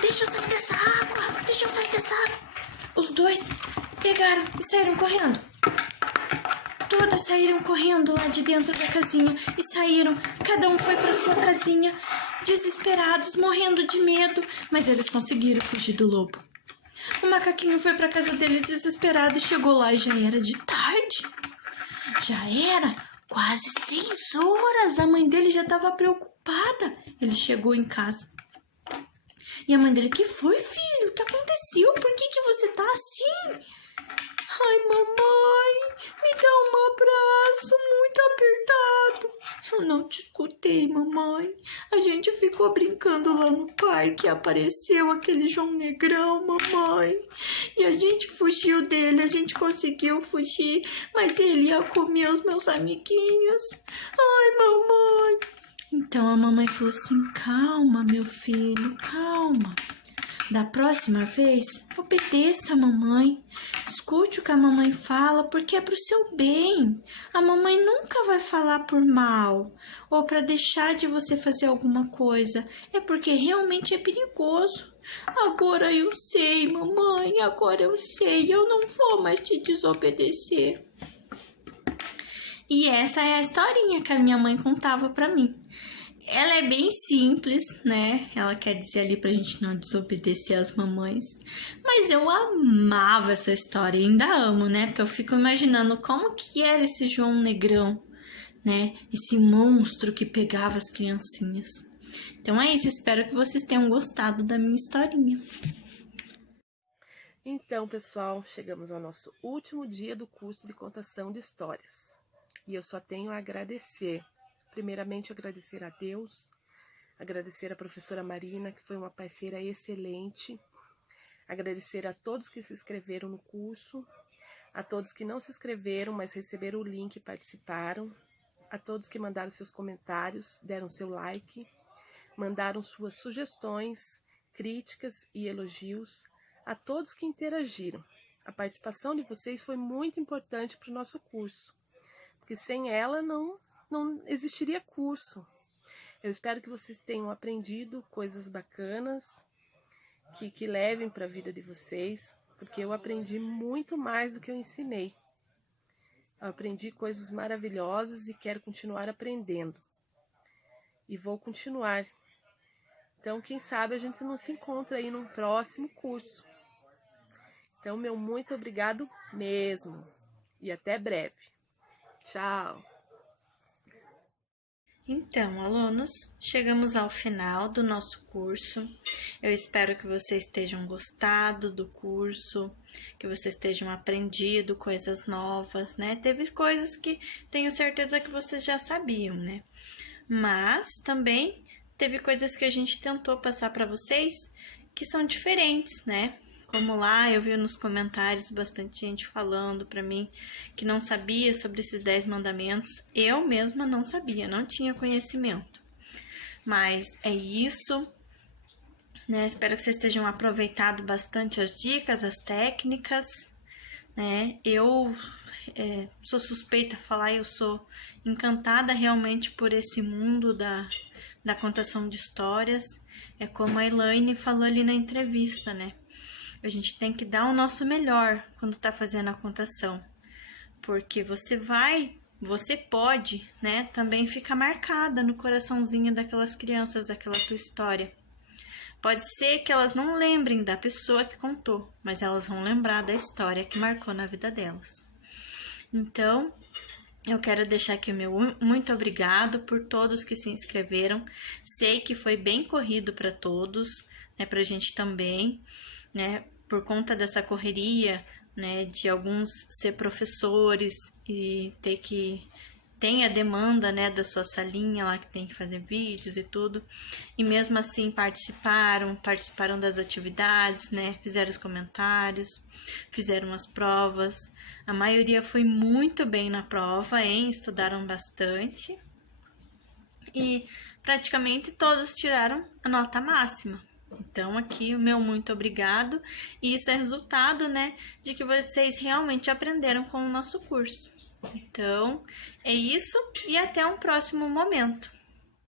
deixa eu sair dessa água, os dois pegaram e saíram correndo. todas saíram correndo lá de dentro da casinha e saíram. Cada um foi para sua casinha, desesperados, morrendo de medo, mas eles conseguiram fugir do lobo. O macaquinho foi para casa dele desesperado e chegou lá e já era de tarde. Já era quase 6 horas. A mãe dele já estava preocupada. Ele chegou em casa. E a mãe dele: que foi, filho? O que aconteceu? Por que você tá assim? Ai, mamãe, me dá um abraço muito apertado. Eu não te escutei, mamãe. A gente ficou brincando lá no parque e apareceu aquele João Negrão, mamãe. E a gente fugiu dele, a gente conseguiu fugir, mas ele ia comer os meus amiguinhos. Ai, mamãe. Então a mamãe falou assim: calma, meu filho, calma. Da próxima vez, obedeça a mamãe. Escute o que a mamãe fala, porque é pro seu bem. A mamãe nunca vai falar por mal ou para deixar de você fazer alguma coisa. É porque realmente é perigoso. Agora eu sei, mamãe, agora eu sei. Eu não vou mais te desobedecer. E essa é a historinha que a minha mãe contava para mim. Ela é bem simples, né? Ela quer dizer ali pra gente não desobedecer às mamães. Mas eu amava essa história e ainda amo, né? Porque eu fico imaginando como que era esse João Negrão, né? Esse monstro que pegava as criancinhas. Então é isso, espero que vocês tenham gostado da minha historinha. Então, pessoal, chegamos ao nosso último dia do curso de contação de histórias. E eu só tenho a agradecer. Primeiramente, agradecer a Deus, agradecer a professora Marina, que foi uma parceira excelente, agradecer a todos que se inscreveram no curso, a todos que não se inscreveram, mas receberam o link e participaram, a todos que mandaram seus comentários, deram seu like, mandaram suas sugestões, críticas e elogios, a todos que interagiram. A participação de vocês foi muito importante para o nosso curso, porque sem ela não existiria curso. Eu espero que vocês tenham aprendido coisas bacanas, que levem para a vida de vocês, porque eu aprendi muito mais do que eu ensinei. Eu aprendi coisas maravilhosas e quero continuar aprendendo. E vou continuar. Então, quem sabe a gente não se encontra aí num próximo curso. Então, meu muito obrigado mesmo. E até breve. Tchau! Então, alunos, chegamos ao final do nosso curso. Eu espero que vocês tenham gostado do curso, que vocês tenham aprendido coisas novas, né? Teve coisas que tenho certeza que vocês já sabiam, né? Mas também teve coisas que a gente tentou passar para vocês que são diferentes, né? Como lá eu vi nos comentários bastante gente falando para mim que não sabia sobre esses 10 mandamentos. Eu mesma não sabia, não tinha conhecimento. Mas é isso, né? Espero que vocês tenham aproveitado bastante as dicas, as técnicas, né? Eu sou suspeita a falar, eu sou encantada realmente por esse mundo da contação de histórias. É como a Elaine falou ali na entrevista, né? A gente tem que dar o nosso melhor quando tá fazendo a contação, porque você pode, né, também ficar marcada no coraçãozinho daquelas crianças, daquela tua história. Pode ser que elas não lembrem da pessoa que contou, mas elas vão lembrar da história que marcou na vida delas. Então, eu quero deixar aqui o meu muito obrigado por todos que se inscreveram. Sei que foi bem corrido para todos, né, pra gente também, né, por conta dessa correria, né, de alguns ser professores e tem a demanda, né, da sua salinha lá que tem que fazer vídeos e tudo, e mesmo assim participaram das atividades, né, fizeram os comentários, fizeram as provas. A maioria foi muito bem na prova, estudaram bastante e praticamente todos tiraram a nota máxima. Então, aqui o meu muito obrigado, e isso é resultado, né, de que vocês realmente aprenderam com o nosso curso. Então, é isso e até um próximo momento.